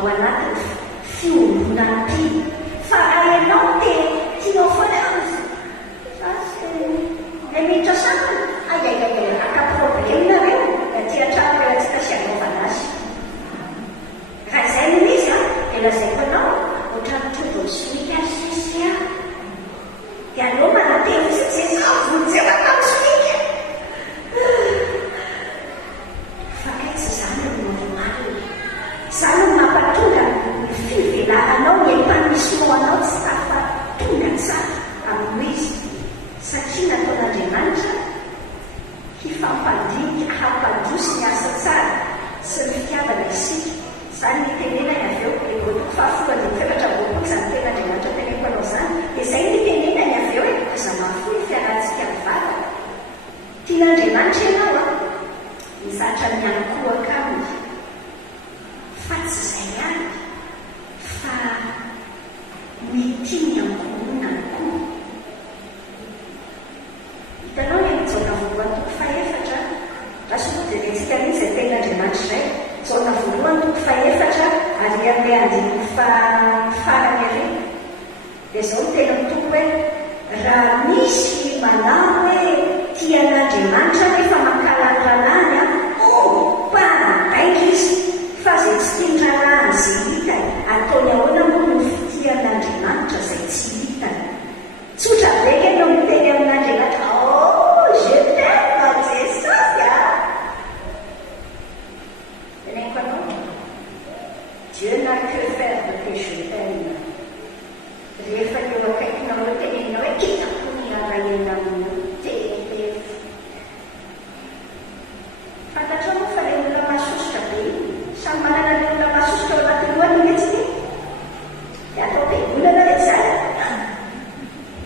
ao anatin'ny fiombonanty fa raha ianao dia tianao foanazy mitra samana aka problemenareo da tia trano reo tsy tasianaovana azy raha izay noho izy dia lazaiko anao ohatranotrobosmika sisia dia aleo manatelo izy zay vonjeo atao smika fa kay tsy zany novomalina zany no mampatonga ny fivelaranao ny empanisimo anao tsy tafa tonga tsara amin'ny izy satria nataon'Andriamanitra hifampandinika hampadosy ny asa tsara sy ny fitiavana isika zany nitenenany avy eo eotoko fahafolo ny efatra boboky zany ten'Andriamanitra teneniko anao zany dia zay nitenenany avy eo aza mafoy fiarantsika mivavaka tian'Andriamanitra ianao mizatra miankohaka aminy fa tsy zay any fa mity ny ankohonany koa hitanao ny jaona voalohany toko faefatra raha soa dia retsika mihitsy zay ten'Andriamanitra izay jaona voalohany toko faefatra ary ame andiny farany ary dia zao no tena mitoko hoe raha misy manao hoe tian'Andriamanitra rehefa mankalanranany panabaika izy fa zay tsy tianranany zay hitany ataony ahoana moa no fitian'Andriamanitra zay tsy hitany tsotra beka ianao miteny amin'Andriamanitra je t'aime Jesosy teneniko anao Dieu n'a que faire de que je t'aime rehefa eo akaikinao eo teneninao hoe kitako ny araena amin'ny fantatrao fa le olona masosotra be samy manana le olona masosotra ao anaty lohany mihitsy dia atao beolana re zany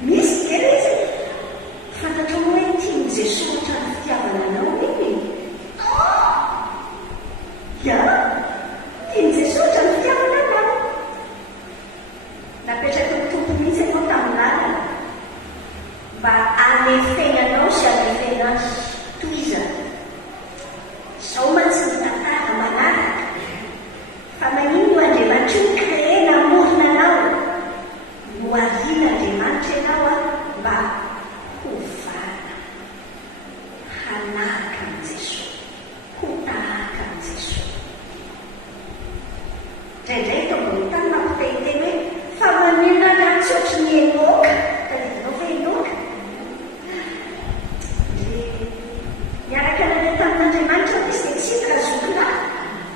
misy kely izy fantatrao hoe tiany Jesosy ohatrany fitiavana anao iny ia tiany Jesosy ohatrany fitiavana anao napetraka ny tompo mihitsy ianao tamin'ny lalana mba anefenanao sy anefena azy toizana zao mantsy ny tantara manaraka fa manino no Andriamanitra io créé namorona anao no arian'Andriamanitra ianao mba hovana hanaraka amin'ny Jesosy ho tahaka amin'ny Jesosy indraindray tao ambony tany mampitehiteny hoe fa manena ratsy ohatry ny enoka tadivinao fa enoka miaraka nale tamin'Andriamanitra misy dia tsy raha zokona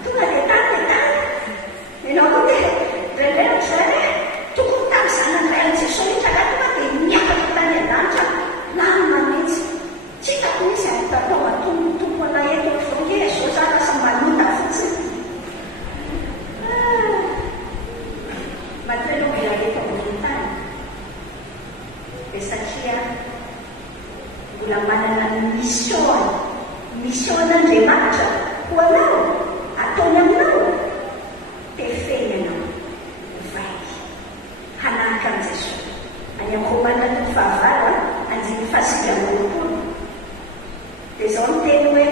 tonga dia tany ianao koa dia indraindray ohatr'izany tokony tamin'ny zanany ray Jesosy hitra raha tonga dia miakatra tany an-danitra lamina mihitsy tsy hitako misy ahitatao atombo anaeto ohatr'izao ke zao zany lasa manota fotsiny matrelo miareto ambony tany dia satria mbola manana mission an'Andriamanitra ho anao ataony aminao dia feny anao vaky hanaraka amin'ny Jesosy any amin'ny Romana toko fahavalo andiny fahasivy amby roapolo dia zao no teny hoe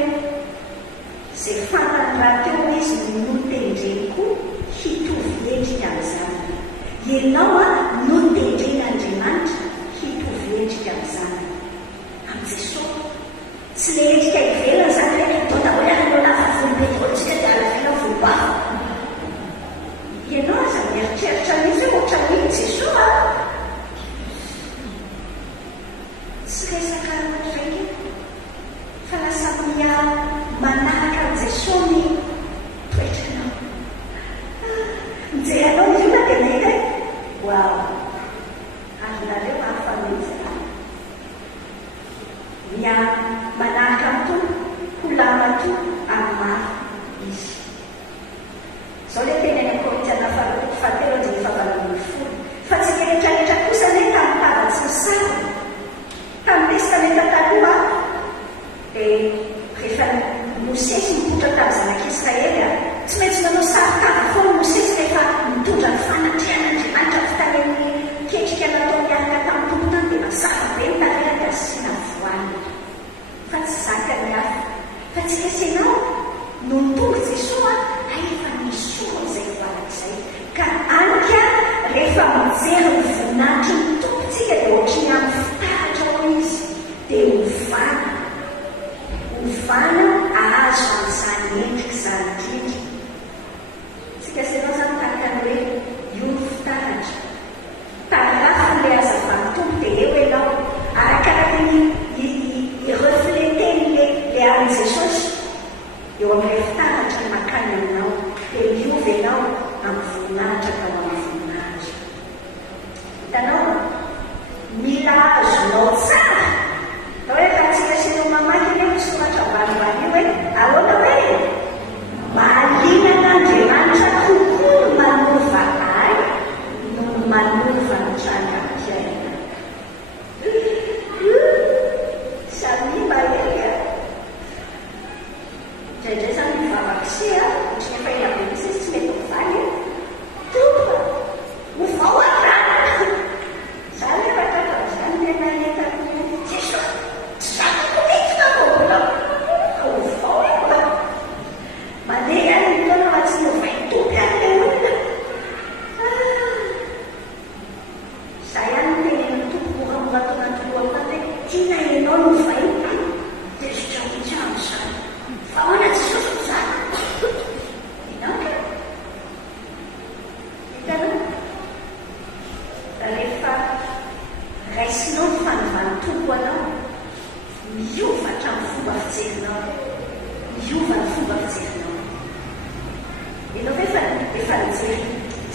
zay fantany raha teo izy notendreny koa hitovy endrika amin'izany ianao notendren'Andriamanitra hitovy endrika amin'izany amin'ny Jesosy tsy le endrika ivelany zany hoe dona hoe anao lafa volombevotsika dia alavela volobava ianao aza mieritreritra mihitsy hoe ohatran'ny Jesosy tsy resaka ohatr'izay fa lasa manaraka amin'ny Jesosy ny toetranao mijeranao izy io na dia meka wow azonareo hafa mihitsy manaraka amin'ny tompo ho lamato amin'ny maro izy zao le teny any Korintiana fahatelo andiny fahavalon'ny folo fa tsy rehetrarehetra kosa ne tamin'ny tavatsy ny sara tamin'ny testamenta taloha dia rehefa Mosesy mipotra tamin'ny zanak'Israely tsy maintsy manao saritava foana Mosesy rehefa mitondra ny fanatrian'Andriamanitra fitanen'ny ketrika natao miaraka tamin'ny tompo tany dia mazava be mitarehaka sy navoany fa tsy zaka ny hafa fa tsy resenao no nitonga Jesosy efa nisoa izay valak'izay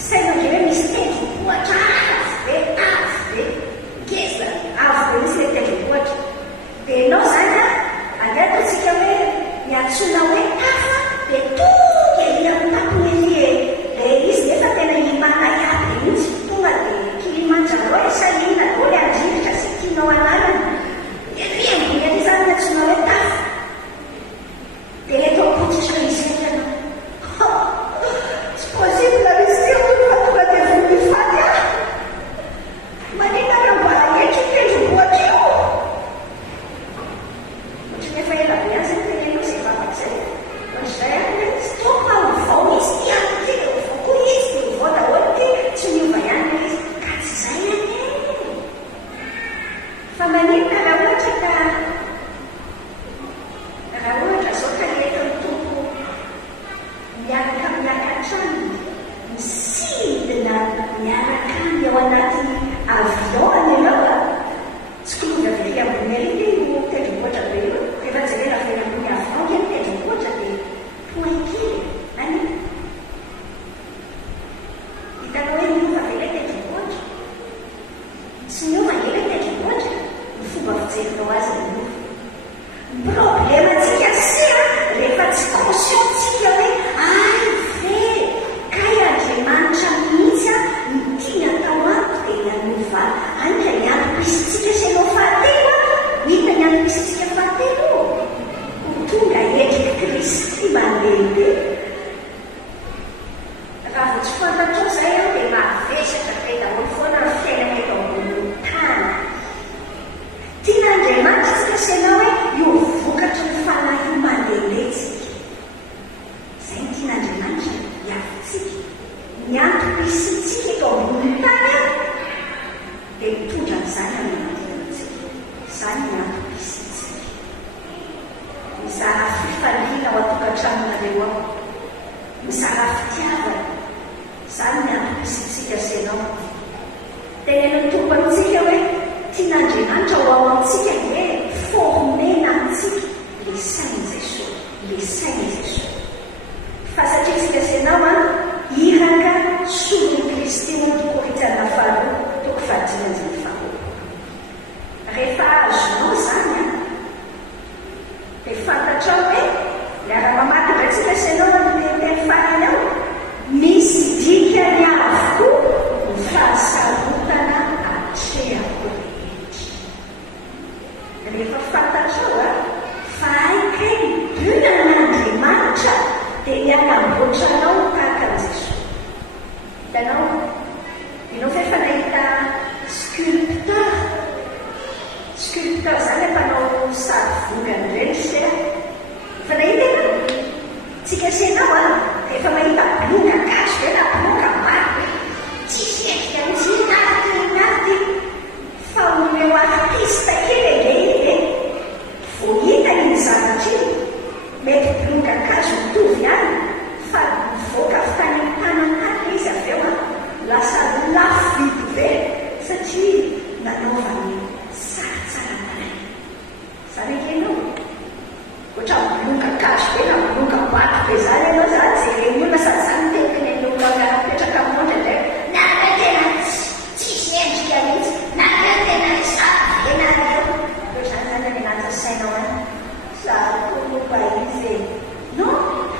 sainao ndre hoe misy tendrombohitra avy be ngeza avy be misy le tendrombohitra dia ianao zany andeha ataontsika hoe miantsona hoe tafa dia tonga amin'ny tampony le izy nefa tena imana iaby mihitsy tonga dia kilimanjaro sa inona dao le andrivotra sy tianao ananana dia riambony any zany miantsona hoe tafa dia le taopotsitra izy ianao tsy possible misy tonga tonga dia voly faty ah manina mba entry tendrombohitra io ohatry nefa ela be any zany tenenao zay vavak'izay ohatr'izay any sy toka vao izy ty any ty vao koa izy dia vao daholo ty tsy miova ihany le izy ka tsy zay any fa maninona raha ohatra zao ka leton'ny tompo miaraka trano misidina miaraka any ao anaty avion ianao a tsy kolovy avery ambony ary io tendrombohitra be io rehefa jerena avery ambony avion kely tendrombohitra dia poekely any hitanao hoe miova ve le tendrombohitra tsy miova ge le tendrombohitra ny fomba fijerinao azy ny problemantsika sia rehefa tsy conscientsika hoe ay ve kay andriamanitra mihitsy a nitiana atao ato dia nanova anka ny antom-pisitsika sy anao fahatelo a hita ny antom-pisitsika fahatelo ho tonga endriky Kristy mandehandeha raha vao tsy fantatrao zay ao dia mavesatra be daholo foana ny fiainana eto ambony tany tian'andriamanitra tsika sy anao hoe io vokatry ny fanahy io mandehandehetsika zay ny tian'andriamanitra hiavitsika ny antom-pisitsika eto ambony tany a dia mitondra n'izany amin'ny mandehantsika zany ny antom-pisitsika mizara fifaliana ao atokantramonareo ao mizara fitiavana zany ny antom-pisitsika sy anao tenen'ny tompo amintsika hoe tian'andriamanitra ho ao amintsika hoe formena amintsika le sainy Jesosy fa satria tsika sy anao a iraka solon'ny Kristy no Korintana faharoa toko fahadimy faharoa rehefa azonao zany a dia fantatrao hoe miara-mamaky ndray tsika sy anao anyteny farany ao misy dikany avokoa ny fahasarotana atrehako rehefa fantatrao a fa aikay bunan'andriamanitra dia miakamboatranao tahaka an' Jesosy hitanao ianao fa efa nahita sculpteur zany mpanao sary vongany ireny sy efa nahita ianao tsika sy anao a dia efa mahita bloka gasy hoe na bloka maro tsisy endrika mihitsy inaty fa oleo artista kely ege vao hita iny zavatra iny mety bloka gasy mitovy any fa mivoaka avy tany amin'ny tananaty izy avy eo a lasa lafo vidy ve satria nanaovany tsaratsara zany ekenao ohatra bloka gasy be na bloka bato be zany ianao zany zay renyona sady zany tekiny napetraka aminao ndraindray natena tsisy endrika mihitsy natena zavy enareo zany any anaty sainao any sakopa izy no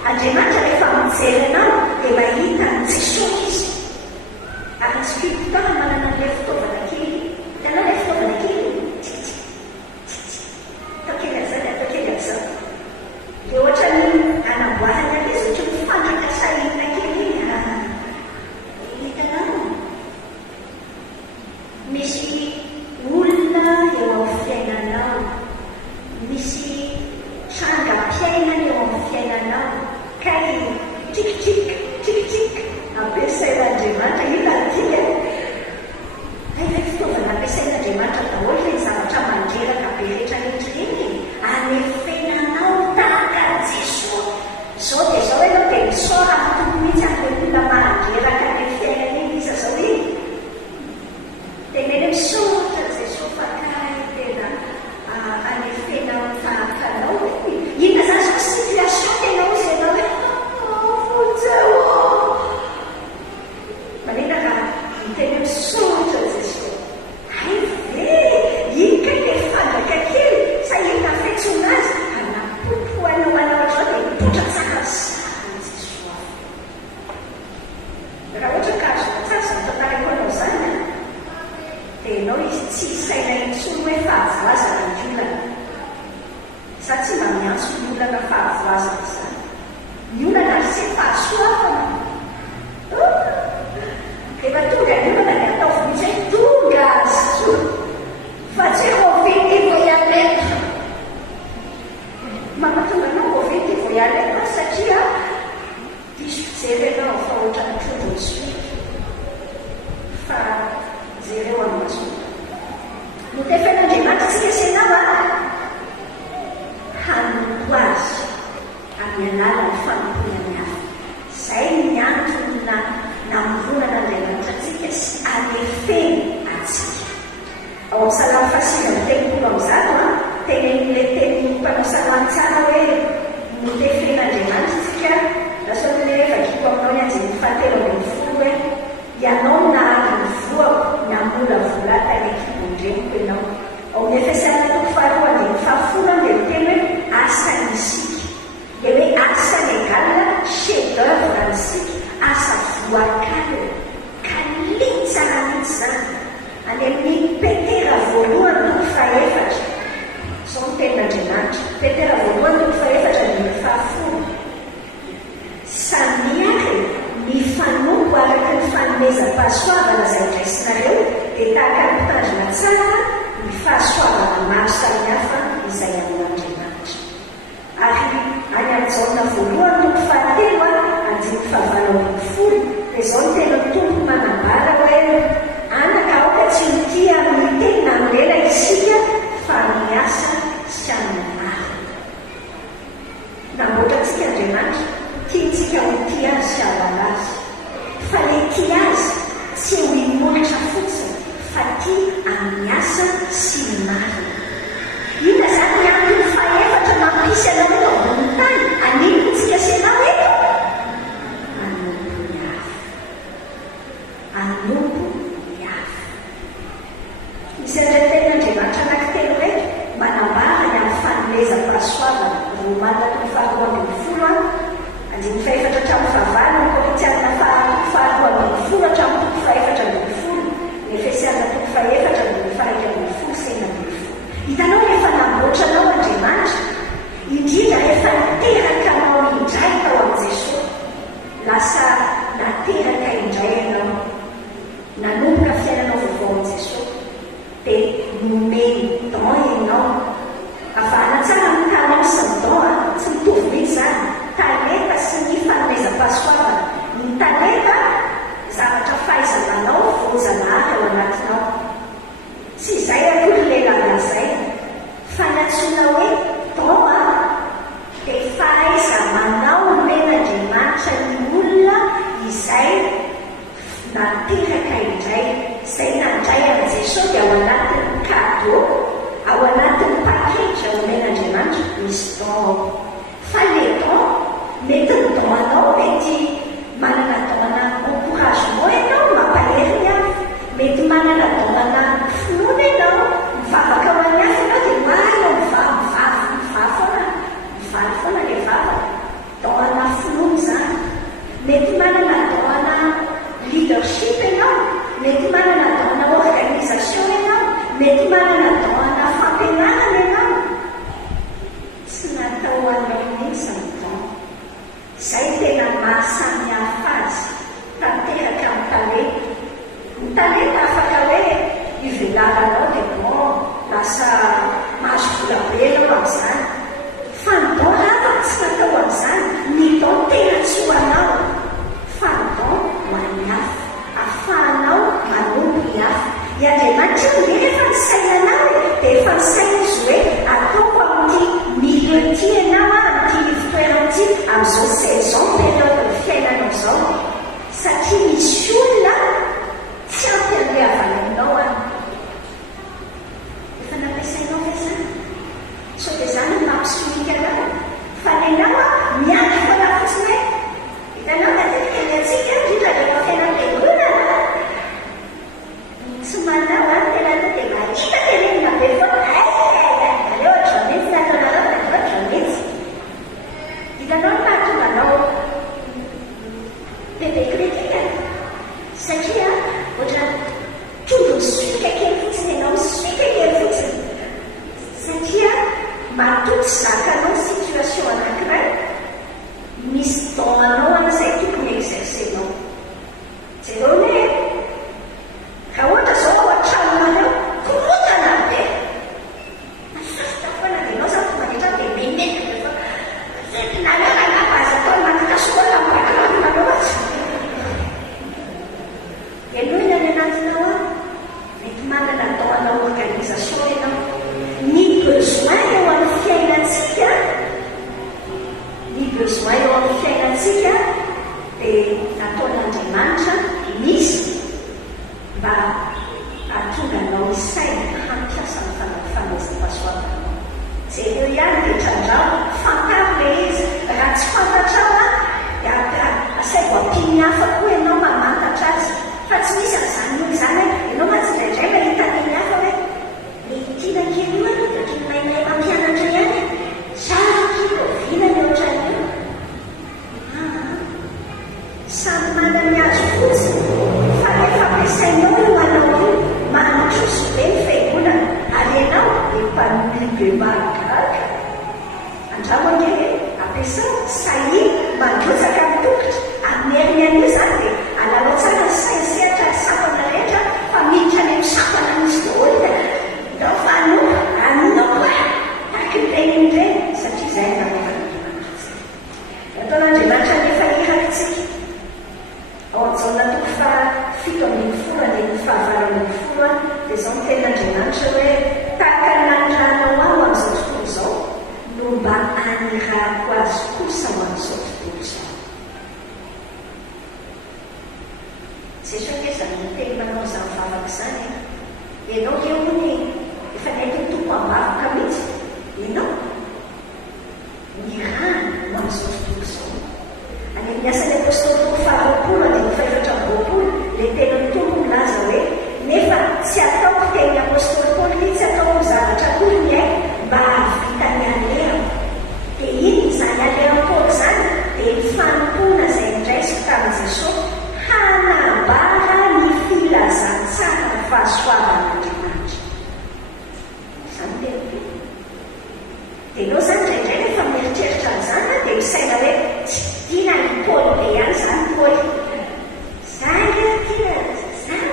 andriamanitra rehefa mijery anao dia mahita ny Jesosy izy ary ny sculpteur manana an'le fitaovana kely hitanao le fitaovana kely atao kely azany atao kely am'izao dia ohatra ny anamboarana an' izy ohatra mifandraka sahina kely iny hitanao misy olona eo amin'ny fiainanao misy trangam-piainana eo amin'ny fiainanao kay tiktik ampiasain'andriamanitra ina tia ay le fitaovana ampiasain'andriamanitra daholo le zavatra mandreraka be rehetra rehetra iny anefenanao tahaka Jesosy zao dia zao ianao dia misora tompo mihitsy amin'ny olona mandreraka le fiainana iny iza zao iny dia meny misoratra Jesosy fa kay tena anefenao tahaka anao inona zany zao situation tenao izy ianao hoe fotsao raha ohatra ka azo atsasa tantarako anao zany dia ianao izy tsy saina intsony hoe fahavolazana ny olana sa tsy mba miantso ny olana fahavolazana zany ny olana sy fahasoafana rehefa tonga ny olana ny atao vohitsy hoe tonga azo fa tsy revenez voi aller mamatonga anao revenez voi aller satria diso fijerenao fa ohatra ny trondro ny sotra fa jereo amin'ny masotra no tefen'Andriamanitra tsy kesenao hanompo azy amin'ny alalan'ny fanompoany hafa izay ny antony namoronana Andriamanitra atsika sy alefeny atsika ao amin'ny salamo fahasivany telopolo amin'izany tenen'ilay teny mpanao salamo tsara hoe no tefen'Andriamanitra tsika rahasoan'ilay evakiko aminao ny anjeny fahatelo ambin'ny folo hoe ianao nahary ny voako namola vola tarekibondremiko ianao ao amin'ny Efesiana toko faharoa andiny fahafolo dia miteny hoe asa nisika dia hoe asa legala chef d'œuvre nisika asa voakalo kalitsana mihitsy zany any amin'ny Petera voalohany toko fahaefatra zao ny tenin'Andriamanitra Petera voalohany toko fahaefatra andiny fahafolo samiary mifanompo araka ny fanomezam-pahasoavana izay draisinareo dia tahaka ny mpitandrina tsara ny fahasoavana maro samihafa izay amin'Andriamanitra ary any amin'izao voalohany toko fahatelo andiny fahavalo ambin'ny folo dia izao ny tena tompo manambara hoe anaka aoka tsy mitia amin'ny teny na amlela isika fa miasa sy amin'ny maro namboatrantsika Andriamanitra tiantsika ho tia azy sy avana azy fa ilay tia azy tsy ho himolatra fotsiny fa tia amin'ny asa sy ny marina ina zany ny antony fahaefatra mampisy anao eto ambony tany anino tsika senao eto anompo ny hafa anompo ny hafa misy andray tenin'Andriamanitra anankitelo reky manambara ny amin'ny fanomezam-pahasoavana Romana toko faharoa ambin'ny folo andiny faefatra hatramin'ny fahavalo ny Korintiana faharoa ambin'ny folo hatramin'ny toko faefatra ambin'ny folo ny Efesiana toko faefatra andiny fahaika ambin'ny folo sy enina ambin'ny folo hitanao rehefa namboatranao Andriamanitra indrindra rehefa niteraka anao indray tao amin'i Jesosy lasa nateraka indray ianao nanomboka fiainanao vaovao amin'i Jesosy dia nomeny don ianao afahana tsara ny talent sy ny don tsy mitovy mihitsy zany talenta sy ny fanomezam-pahasoavana ny talenta zavatra fahaiza-manao voajanahary ao anatinao tsy izay akory lehilahy izay fa natsoina hoe don dia fahaiza-manao men'Andriamanitra ny olona izay nateraka indray izay nandray amin'i Jesosy dia ao anatin'ny kado ao anatin'ny paketra omen'Andriamanitra misy don fa le don mety ny don anao mety manana don-ana encouragement ianao mampahery hafa mety manana don-ana finoana ianao mivavaka ho any hafa ianao dia maio mivaly foana le vava don-ana finoana zany mety manana don-ana leadership ianao mety manana don-ana organisation ianao mety manana don-ana fampianarana ianao tsy natao anao mihitsy ny don izay tena mahasamihafa azy tanteraka amin'ny talenta afaka hoe ivelaranao dia bon lasa mahazo vola be ianao amin'izany fa ny don hafa tsy natao amin'izany ny don tena tsy ho anao fa ny don ho an'ny hafa ahafahanao manompo ny hafa i Andriamanitra io rehefa ny sainanao dia efa ny saina izy hoe ataoko amin'ity milieu ty ianao amin'ity fitoerana ity amin'izao saison période ny fiainanao izao satria misy olona tsy ampy an'ilay avanainao efa nampiasainao ve zany sao dia zany ny mampisonika anao fa ny anao miandry foana fotsiny hoe hitanao matetika ny atsika indrindra rehefa fiainam-piangonana tsy manao tena dia mahita tenenina be foana aleo otra mihitsy nataonareo otra mihitsy hitanao ny mahatonga anao bebe kritika satria ohatra tondrony soika kely fotsiny ianao soika kely fotsiny satria matoky zakanao situation anankiray misy damanao an'izay tokony exercenao zay eo hoe raha ohatra zao ao an-tranonareo korotana be afafitafana dia anao zany fomaretra dia meneka fa nareo azo atao makakasoana mbakanareo azy aloina any anatinao a mety manana atao anao organisation ianao ny besoin eo amin'ny fiainantsika ny besoin eo amin'ny fiainantsika dia nataon'Andriamanitra misy mba atonga anao isaina hampiasa ny fanomezam-pahasoavanao zay eo ihany dia trandrao fantaro le izy raha tsy fantatrao a asaiko ampiny hafa koa ianao mamantatra azy fa tsy misy an'izany io izany ianao matsindray mahita teny hafa hoe tina kely io da tiny maimay mampianatra ihany tsara kilo vinany ohatran'io samy manany azo fotsiny fa rehefa ampiasainao io anao io manatroso be ny fiangonana ary ianao epanoli be marigraka andramoany ampiasao sahi mandrotsaka mitokotra amin'ny heriny an'io zany dia alalao tsara saisehatra sapana rehetra fa miditra any misapana misy daholy ndao fa anao koa araka nyrenindreny satria izay nanaovan'Andriamanitra nataon'Andriamanitra nefa irakitsika ao amin'izao natoko fa 7 ambin'ny folo ny 9 dia izao ny tenin'Andriamanitra hoe tahaka nanranao ao amin'izao tontolo izao no mba anirahako azy kosa ho amin'izao tontolo izao zay soke zany teny manao izany vavaka izany ianao keony efa naity tompo ambavaka mihitsy ianao ny rano ho amin'izao tontolo izao any amin'ny asan'ny apôstôly faharoapolo andiny faefatra amby 20 le tenin'ny tompo milaza hoe nefa tsy ataoko teny apôstôly Paoly mihitsy ataoko zavatra kory ny mba havita ny alehako dia iny izany aleham-Paoly zany dia ny fanompona izay indraisiko tamin'i Jesosy hanabara ny filazantsara ny fahasoavan'Andriamanitra izany teny dia ianao zany indraindray rehefa mieritreritra an'izany dia misaina hoe tsy tiana ny Paoly be ihany zany Paoly zany tia zany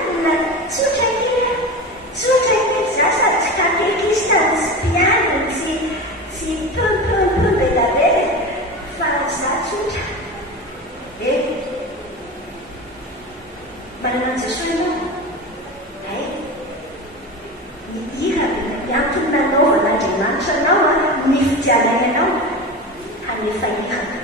tsotra tia za sady tsy katekista tsy piano tsy peu be dabe fa za tsotra manana an'i Jesosy ianao ny hira miantony nanaovan'Andriamanitra anao ny fidianany anao hanefa hiraka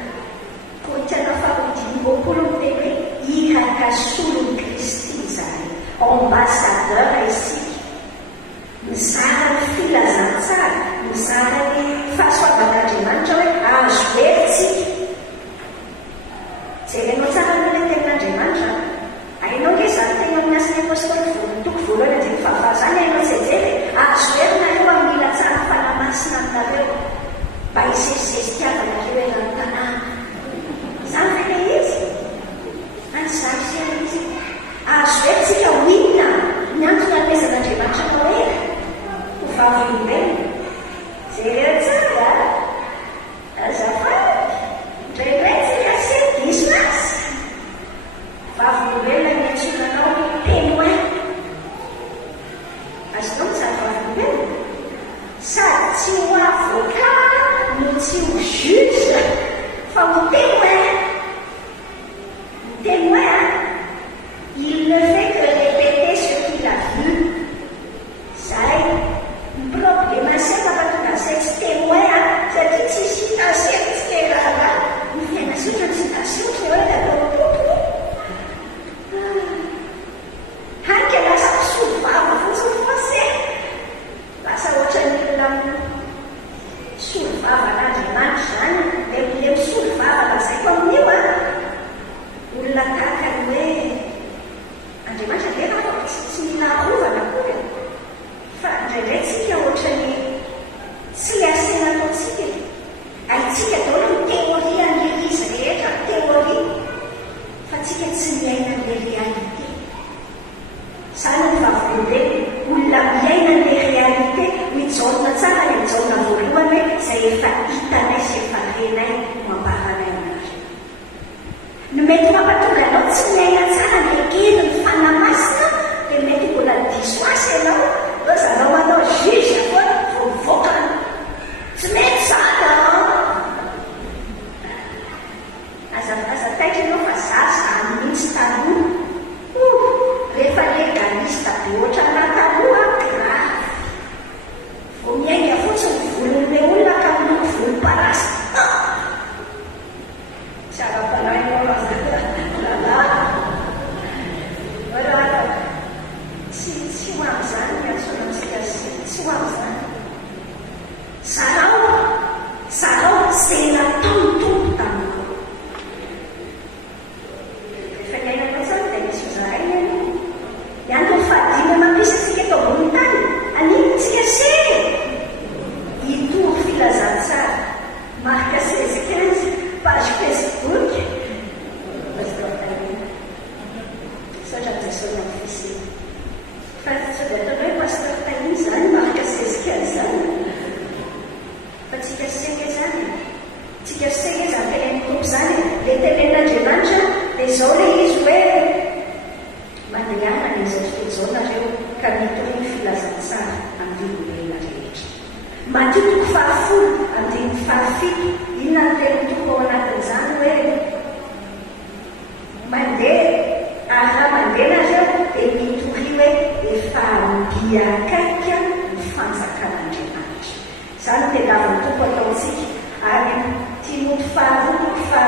Korintiana faharoapolo miteny hoe hiraka solon'ny Kristy izany ambassadeur isika mizara ny filazantsara mizara ny fahasoavan'Andriamanitra hoe azo heritsika jerenao tsara nyle tenin'Andriamanitra ainao nge zany teny amin'ny asan'ny apôstôly toko voalohany andiny fahavalo zany ainao jejery azo herinareo amin'ny tsara fanamasina aminareo mba izezizezitiavanareo eran'ny tanàna zany fene izy anyzany fiana izy azo heritsika hoinona ny antony amezan'Andriamanitra anao hoe ho vavolombelona zay reo tsara azafady ndraindray tsika sy diso azy vavolombelona ny antsonanao témoin azonao mizany vavolombelona sady tsy ho avocat no tsy ho juge fa ho témoin il ne fait que répéter ce qu'il a vu zay ny problémasia mampatonga zay tsy témoin satria tsy citation tsy terana ny fiaina sotra ny citation tsy hoe atao tompony hanka lasa misolo vava fotsiny français lasa ohatran'olona misolo vava n'Andriamanitra zany le misolo vava lazaiko amin'io olona tahaka ny hoe Andriamanitra lera tsy mila arovana koa fa ndraindray tsika ohatrany tsy asena ataotsika aitsika daholo ny théorie an'le izy rehetra théorie fa tsika tsy miaina an'le réalité tsy miaina tsara ny kely ny fanamasina dia mety mbola diso asy ianao ao zanao manao juge koa vovoakana tsy mety zaka aza taitra ianao fa zany mihitsy taloha rehefa legalista be ohatra nataloha grave vo miaina fotsiny volon'le olona ka miloko volomparasy Sarapalainao tsy ho amin'izany miantsona amintsika tsy ho amin'izany sarao zay nataony tompo taminao rehefa niainanao zany dia misy zarainy ianto fadina mampisatsika eto ambony tany aninotsika se itory filazantsara marka 16-15 page Facebook Pasteur Jason officier fa tsy dia ataonao hoe pasteur Tainy zany marka 16-15 zany fa tsika senge zany tsika senge zany tenen'ny tompo zany le tenen'Andriamanitra dia zao le izy hoe mandehana ny izao fotoana izao nareo ka mitoriny filazantsara amin'ny olona rehetra Matthieu 10:15 inona ny tenin'ny tompo ao anatin'izany hoe mandeha ary raha mandeha nareo dia mitory hoe efa mbiakaika ny fanjakan'Andriamanitra zany telavin'ny tompo ataontsika ary Timoty 4:2-5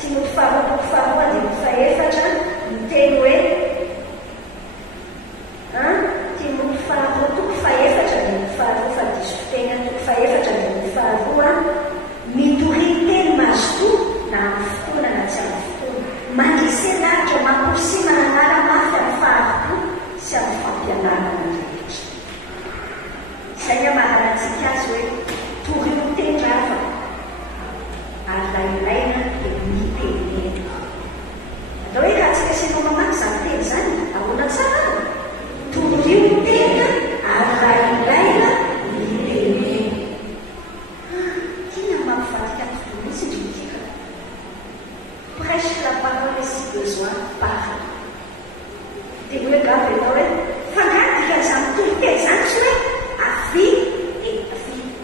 Timoty 4:2-5 miteny hoe Timoty 4:2-5 mitorinteny mazotoa na amin'ny fotoana na tsy amin'ny fotoana mandrisenaritra mamposina anara mafy amin'ny faharoa sy amin'ny fampianarana rehetra izay ny amaranantsika azy hoe torino tendrava ary raha ilaina dia mitenena atao hoe raha tsika sinao mamaky zany teny zany ahoana tsara torino tena ary raha ilaina mitenena Prêche la parole si besoin parle. Dia hoe gavy ianao hoe fangadika izany toriteny izany tsy hoe avy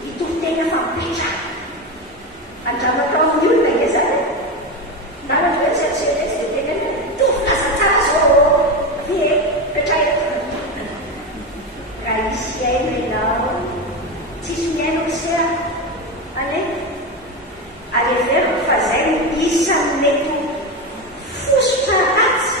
itoriteny fampitraka. Andramatra amin'ny olona nge zany marana hoe tsy atsiretsy dia tena hoe tovolaza tsara zao vie petraika raha isy aina ianao tsisy miaina osia ale avery fa zay isan'ny mety fosotra ratsy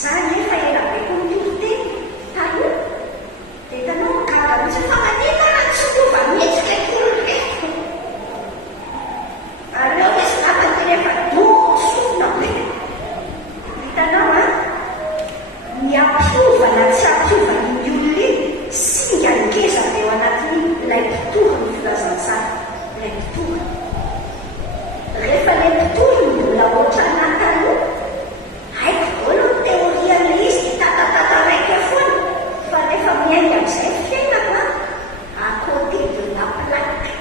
Za nefa ela be koa mitototeny taloha dia hitanao gaga mihitsy fa manina raha tsy miova mihetsika kely reto. Aleo misy napany rehefa dosona be. Hitanao a, ny ampiova na tsy ampiova ny olona iny singa ngeza be ao anatiny ilay mpitory ny filazantsara, ilay mpitory. Rehefa ilay mpitory no mbola ohatran'ny taloha, haiko daholo ny teorian'ilay izy dia tatatata foana, fa rehefa miainga amin'izay fiainako a côté de la plaque.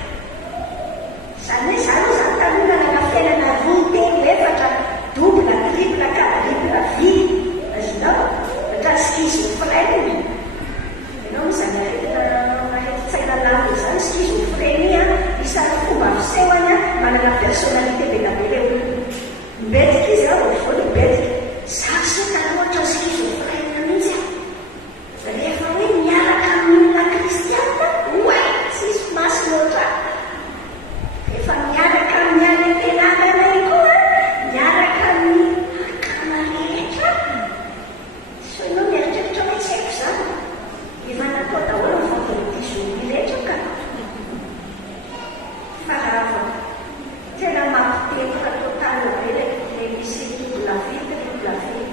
Zany hoe za aloha zany taloha nanana fiainana roa telo efatra double triple quadruple vie, azonao ohatra schizophrène. Ianao moa zany areti-tsaina lavitra zany schizophrène a, isan'ny fomba fisehoany a manana personnalité be na be le olona. Mibetika izy ao voalohany mibetika za sy taloha ohatra schizophrène mihitsy a. Rehefa hoe miaraka amin'olona kristiana oay tsisy masy loatra. Rehefa miaraka amin'ny any am-pianarana iny koa miaraka amin'ny akama rehetra. So ianao mieritreritra hoe tsy haiko zany efa natao daholo ny vendredi rehetra ka fa raha tena mampitepitra totale be le misy double vie triple vie.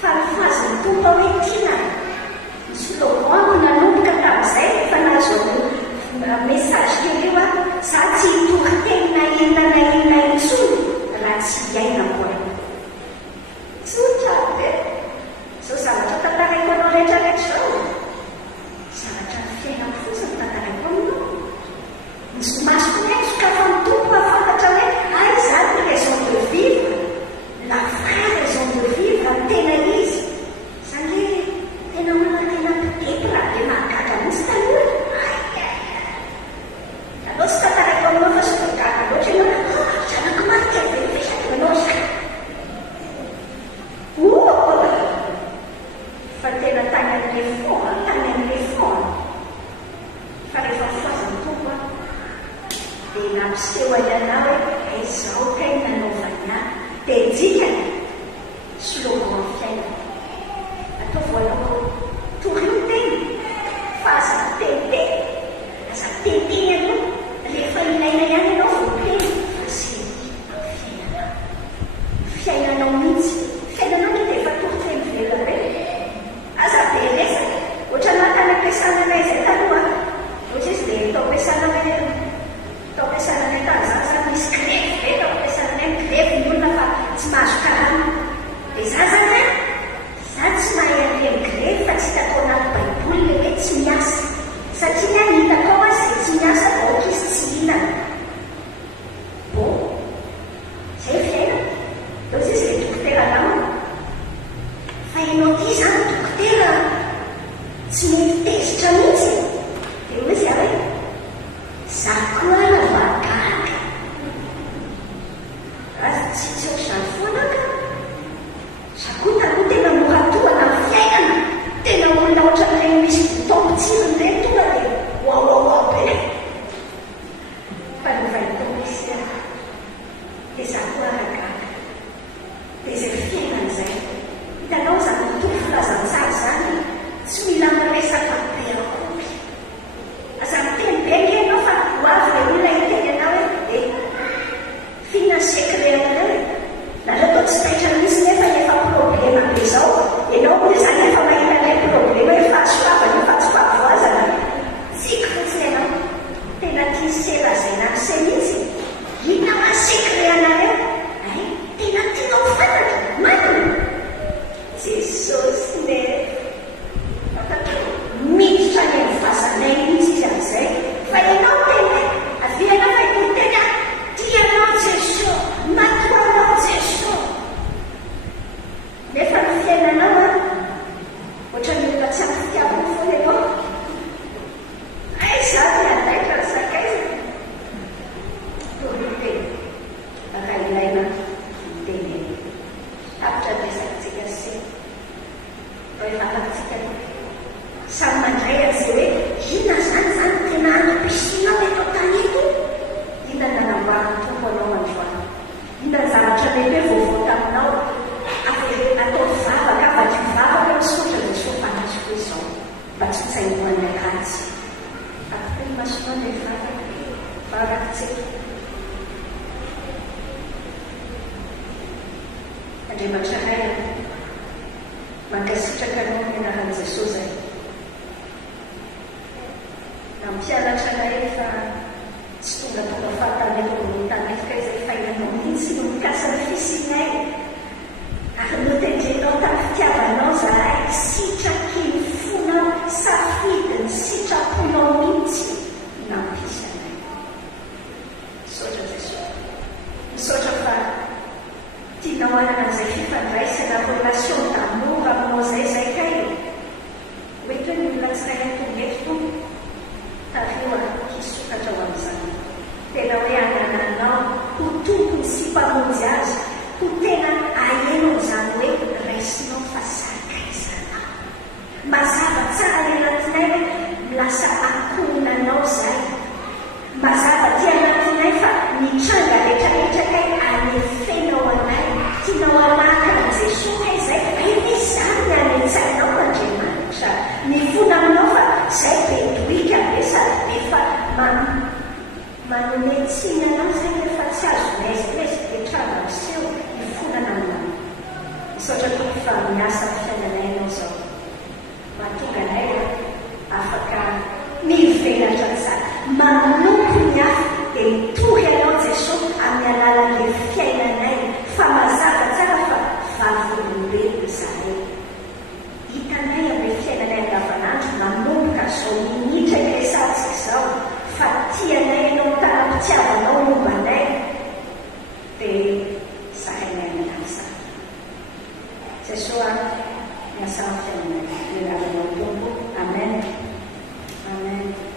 Fa ny fazin'ny tompo hoe tiana ny slogan no nanomboka tamin'izay efa nahazo message kely io a, za tsy hitory teny na inona intsony raha tsy hiainako ahy. Tsotra be zao zavatra tantaraiko anao rehetrarehetra zao, zavatra ny fiainako fotsiny tantaraiko aminao. Misy masoko haiko ka fa ny tompo ahafantatra hoe ay zany ny raison de vivre, la vraie raison de vivre ny tena izy. Zany hoe tena olona tena mpitepy raha be mahagaga mihitsy taloha. Alao sy tantaraiko aminao fa sy togaga loatra ianao, zanako marika be mipetraka ianao zany. Fa tena tany amin'le fond. Fa rehefa foazin'ny tompo a dia nampiseho ianao hoe izao kay nanaovany ahy, dia dikany slogan fiainana. Atao voaloko tory ny teny fa aza teteny, aza teteny aloha rehefa ilaina ihany ianao voateny fa sy fiainana. Fiainanao mihitsy, fiainanao ny dia efa toriteny velona be. Aza be resaka ohatra natany ampiasana anay izay taloha, ohatra izy dia tao ampiasana hoe tao ampiasana anay tany zany sa misy grefy be, tao ampiasana anay migrefy ny olona fa tsy mahazo karama. Dia za zany a, za tsy mahay an'ilay migrefy fa tsy hitatao anaty baiboly le hoe tsy miasa, satria ny hitatao azy dia tsy miasa da ohatra izy tsy hinana. Bon, zay fiainana. Ohatra izy le dokotera namana, fa ianao ty zany dokotera tsy mety tezitra mihitsy. Dia hoe izy hoe za koa mahagaga. Aza tsy izany foana ka. Za koa taloha tena moratoana amin'ny fiainana, tena olona ohatran'ireny misy bouton-pitsiriny ireny tonga dia wow be. Fa ny vahitao misy dia za koa mahagaga. Dia izay fiainana izay. Hitanao zany tory filazantsara zany tsy mila miresaka be akory. Aza miteny be nge ianao fa ho avy le olona hiteny anao hoe fina secret anareo. Nareo tao tsy taitra misy nefa efa problema be zao. Ianao moa zany efa mahita ilay problema efa soavana efa tsy favoazana. Tsika fotsiny ianao. Tena tia selazana se mihitsy. Inona ma secret anareo? Tena tianao fantatra. Marina. Jesosy ne miditra ny amin'ny vazanay mihitsy izy amin'izay. Fa ianao tena avianao fa ito tena tianao Jesosy, matoanao Jesosy. Nefa ny fiainanao a ohatra ny olona tsy ampitiavana foana ianao. Ay za ty andaitra ny sakaiza tory teny raha ilaina teny tapitra resakantsika sy rehefa tapitsika samy mandray an'izay hoe inona zany tena anam-pisinao eto tany eto. Inona nanamboariny tompo anao androany, inona ny zavatra lehibe vaovao taminao misaotra toy fa miasa fiainanainao zao mahatonga anay afaka mivelatra tsara manompo ny hafa dia mitohy anao Jesosy amin'ny alalan'ilay fiainanay fa mazava tsara fa vavolombelona izahay hitanay amin'ny fiainanay andavanandro manomboka zao minitra iresantsika izao fa tianay anao tara-pitiavanao mombanay dia zahainay amin'azy Jesosy miasa amin'ny fiainanay ny lalanao tompo amen amen